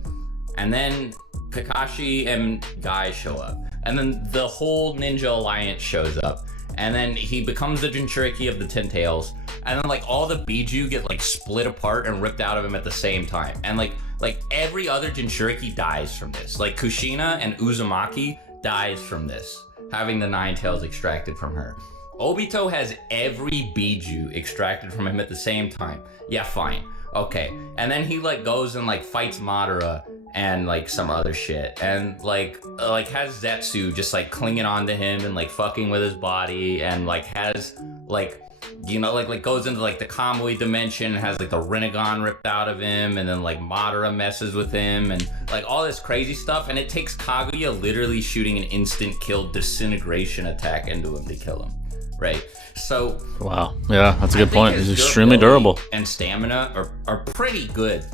And then Kakashi and Guy show up. And then the whole Ninja Alliance shows up. And then he becomes the Jinchuriki of the Ten Tails. And then like all the Biju get like split apart and ripped out of him at the same time. And like every other Jinchuriki dies from this. Like Kushina and Uzumaki dies from this, having the Nine Tails extracted from her. Obito has every Biju extracted from him at the same time. Yeah, fine. Okay. And then he like goes and like fights Madara and like some other shit, and like has Zetsu just like clinging on to him and like fucking with his body, and like has like, you know, like goes into like the Kamui dimension and has like the Rinnegan ripped out of him, and then like Madara messes with him and like all this crazy stuff, and it takes Kaguya literally shooting an instant kill disintegration attack into him to kill him, right? So Wow, yeah, that's a good I think point. his He's extremely durable. and stamina are pretty good.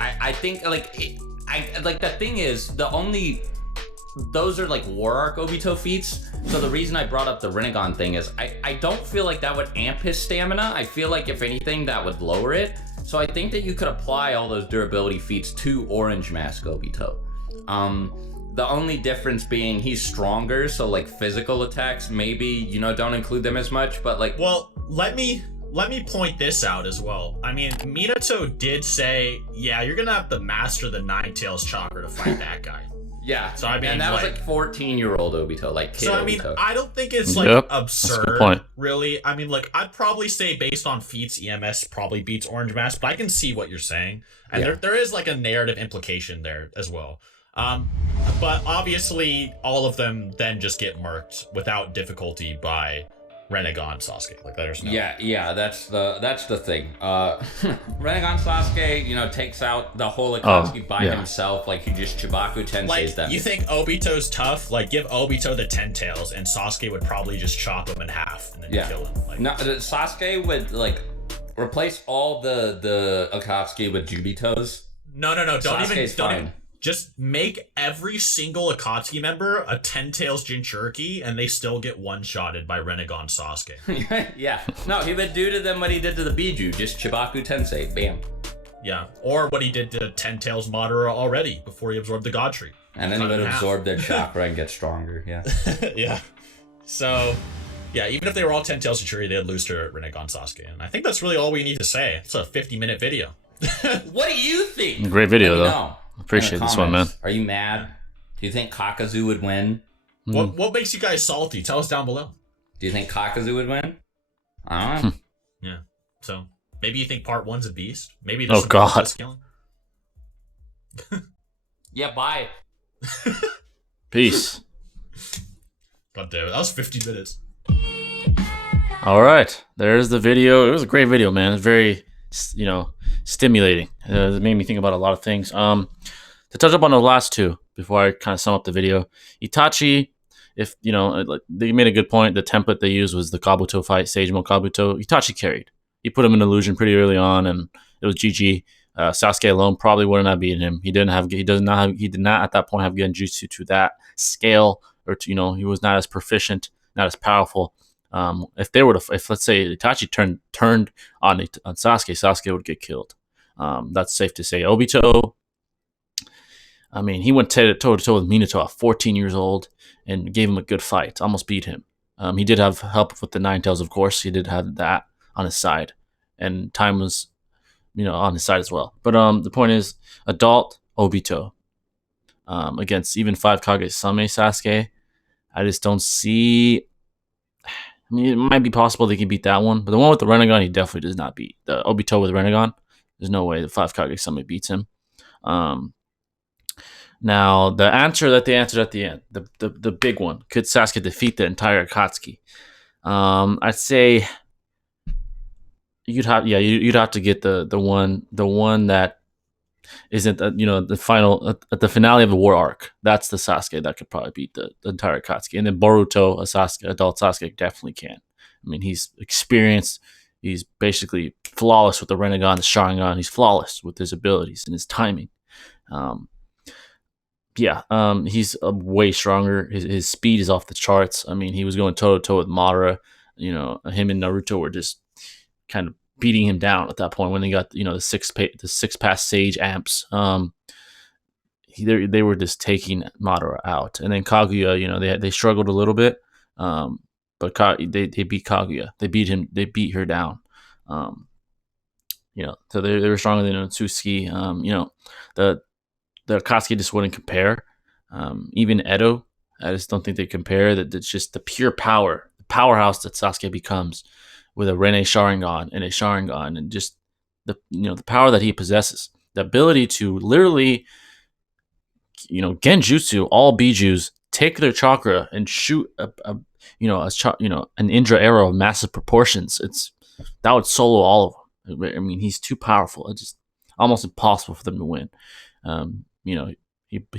I think like the thing is those are like War Arc Obito feats. So the reason I brought up the Rinnegan thing is I don't feel like that would amp his stamina. I feel like if anything that would lower it. So I think that you could apply all those durability feats to Orange Mask Obito. The only difference being he's stronger, so like physical attacks maybe, you know, don't include them as much, but like. Well, let me point this out as well. I mean, Minato did say, yeah, you're gonna have to master the Nine Tails chakra to fight that guy. Yeah. So I mean, and that was like 14-year-old Obito, like kid So I mean, Obito. I don't think it's like Yep, that's a good absurd, point. really. I mean, like I'd probably say based on feats, EMS probably beats Orange Mask, but I can see what you're saying, and Yeah. there is like a narrative implication there as well. But obviously, all of them then just get murked without difficulty by Renegon Sasuke. Like there's no. Yeah, that's the thing. Renegon Sasuke, you know, takes out the whole Oh, Akatsuki by yeah. himself. Like he just Chibaku Tensei's Like, them. you think Obito's tough? Like, give Obito the 10 tails, and Sasuke would probably just chop him in half and then kill him. Like, No, Sasuke would like replace all the Akatsuki with Jubitos. no, don't Sasuke's don't fine. even. Just make every single Akatsuki member a 10 tails Jinchuriki, and they still get one-shotted by Renegon Sasuke. Yeah. No, he would do to them what he did to the Biju. Just Chibaku Tensei. Bam. Yeah, or what he did to 10 tails Madara already before he absorbed the God Tree. And then he would absorb their chakra and get stronger. Yeah. Yeah. So, yeah, even if they were all 10 tails Jinchuriki, they'd lose to Renegon Sasuke. And I think that's really all we need to say. It's a 50-minute video. What do you think? Great video, Let me though. know Appreciate in the this one, man. comments. Are you mad? Do you think Kakazu would win? What makes you guys salty? Tell us down below. Do you think Kakazu would win? I don't know. Yeah. So maybe you think part 1's a beast. Maybe this Oh, is God. just killing. Yeah, bye. Peace. God damn it, that was 50 minutes. All right, there's the video. It was a great video, man. It's very, stimulating. It made me think about a lot of things. To touch up on the last two before I kind of sum up the video, Itachi, if they made a good point. The template they used was the Kabuto fight, Sage Mode Kabuto. Itachi carried. He put him in illusion pretty early on, and it was GG. Sasuke alone probably would not have beaten him. He did not at that point have Genjutsu to that scale, or he was not as proficient, not as powerful. If let's say Itachi turned on Sasuke, Sasuke would get killed. That's safe to say. Obito, I mean, he went toe to toe with Minato at 14 years old and gave him a good fight. Almost beat him. He did have help with the Nine Tails, of course. He did have that on his side, and time was, on his side as well. But the point is, adult Obito against even 5 Kage-Same Sasuke, I just don't see. I mean, it might be possible they can beat that one, but the one with the Renegon, he definitely does not beat. The Obito with Renegon, there's no way the 5 Kage-Same beats him. Now, the answer that they answered at the end, the big one, could Sasuke defeat the entire Akatsuki? I'd say you'd have to get the one that isn't the final at the finale of the war arc. That's the Sasuke that could probably beat the entire Akatsuki, and then Boruto, adult Sasuke, definitely can. I mean, he's experienced. He's basically flawless with the Renegon, the Sharingan. He's flawless with his abilities and his timing. He's way stronger. His speed is off the charts. I mean, he was going toe to toe with Madara. Him and Naruto were just kind of beating him down at that point when they got the six pass Sage amps. They were just taking Madara out, and then Kaguya, they struggled a little bit, but they beat Kaguya. They beat him. They beat her down. So they were stronger than Utsuki. The Akatsuki just wouldn't compare. Even Edo, I just don't think they compare. That it's just the pure power, the powerhouse that Sasuke becomes with a Rene Sharingan and a Sharingan, and just the power that he possesses, the ability to literally, Genjutsu, all Bijus take their chakra and shoot an Indra arrow of massive proportions. That would solo all of them. I mean, he's too powerful. It's just almost impossible for them to win. He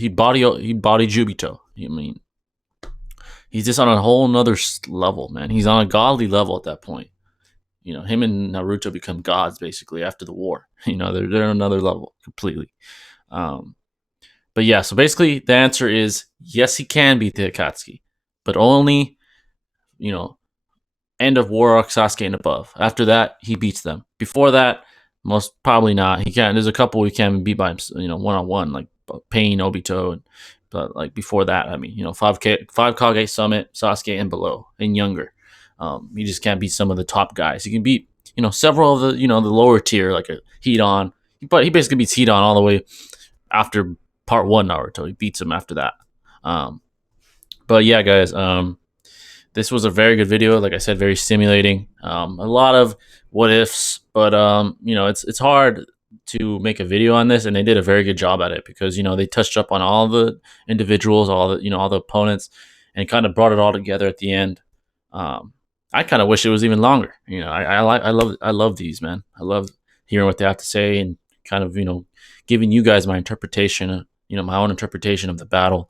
body Jubito. I mean, he's just on a whole nother level, man. He's on a godly level at that point. Him and Naruto become gods basically after the war. They're on another level completely. But yeah, so basically the answer is yes, he can beat the Akatsuki, but only, end of war arc Sasuke and above. After that, he beats them. Before that, most probably not. He can't. There's a couple he can't even beat by himself, one on one, like Pain, Obito, but like before that, I mean, 5 Kage Summit, Sasuke and below and younger. You just can't beat some of the top guys. You can beat, several of the, the lower tier, like a Hidan. But he basically beats Hidan all the way after part 1 Naruto. He beats him after that. But yeah, guys, this was a very good video. Like I said, very stimulating. A lot of what ifs, but it's hard. to make a video on this, and they did a very good job at it because they touched up on all the individuals, all the all the opponents, and kind of brought it all together at the end. I kind of wish it was even longer. I love these, man. I love hearing what they have to say and kind of giving you guys my interpretation, my own interpretation of the battle.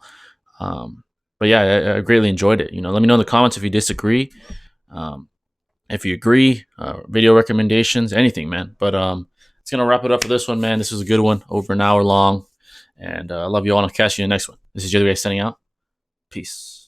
But yeah, I greatly enjoyed it. Let me know in the comments if you disagree. If you agree, video recommendations, anything, man. But it's gonna wrap it up for this one, man. This was a good one, over an hour long, and I love you all. And I'll catch you in the next one. This is Jay the Way signing out. Peace.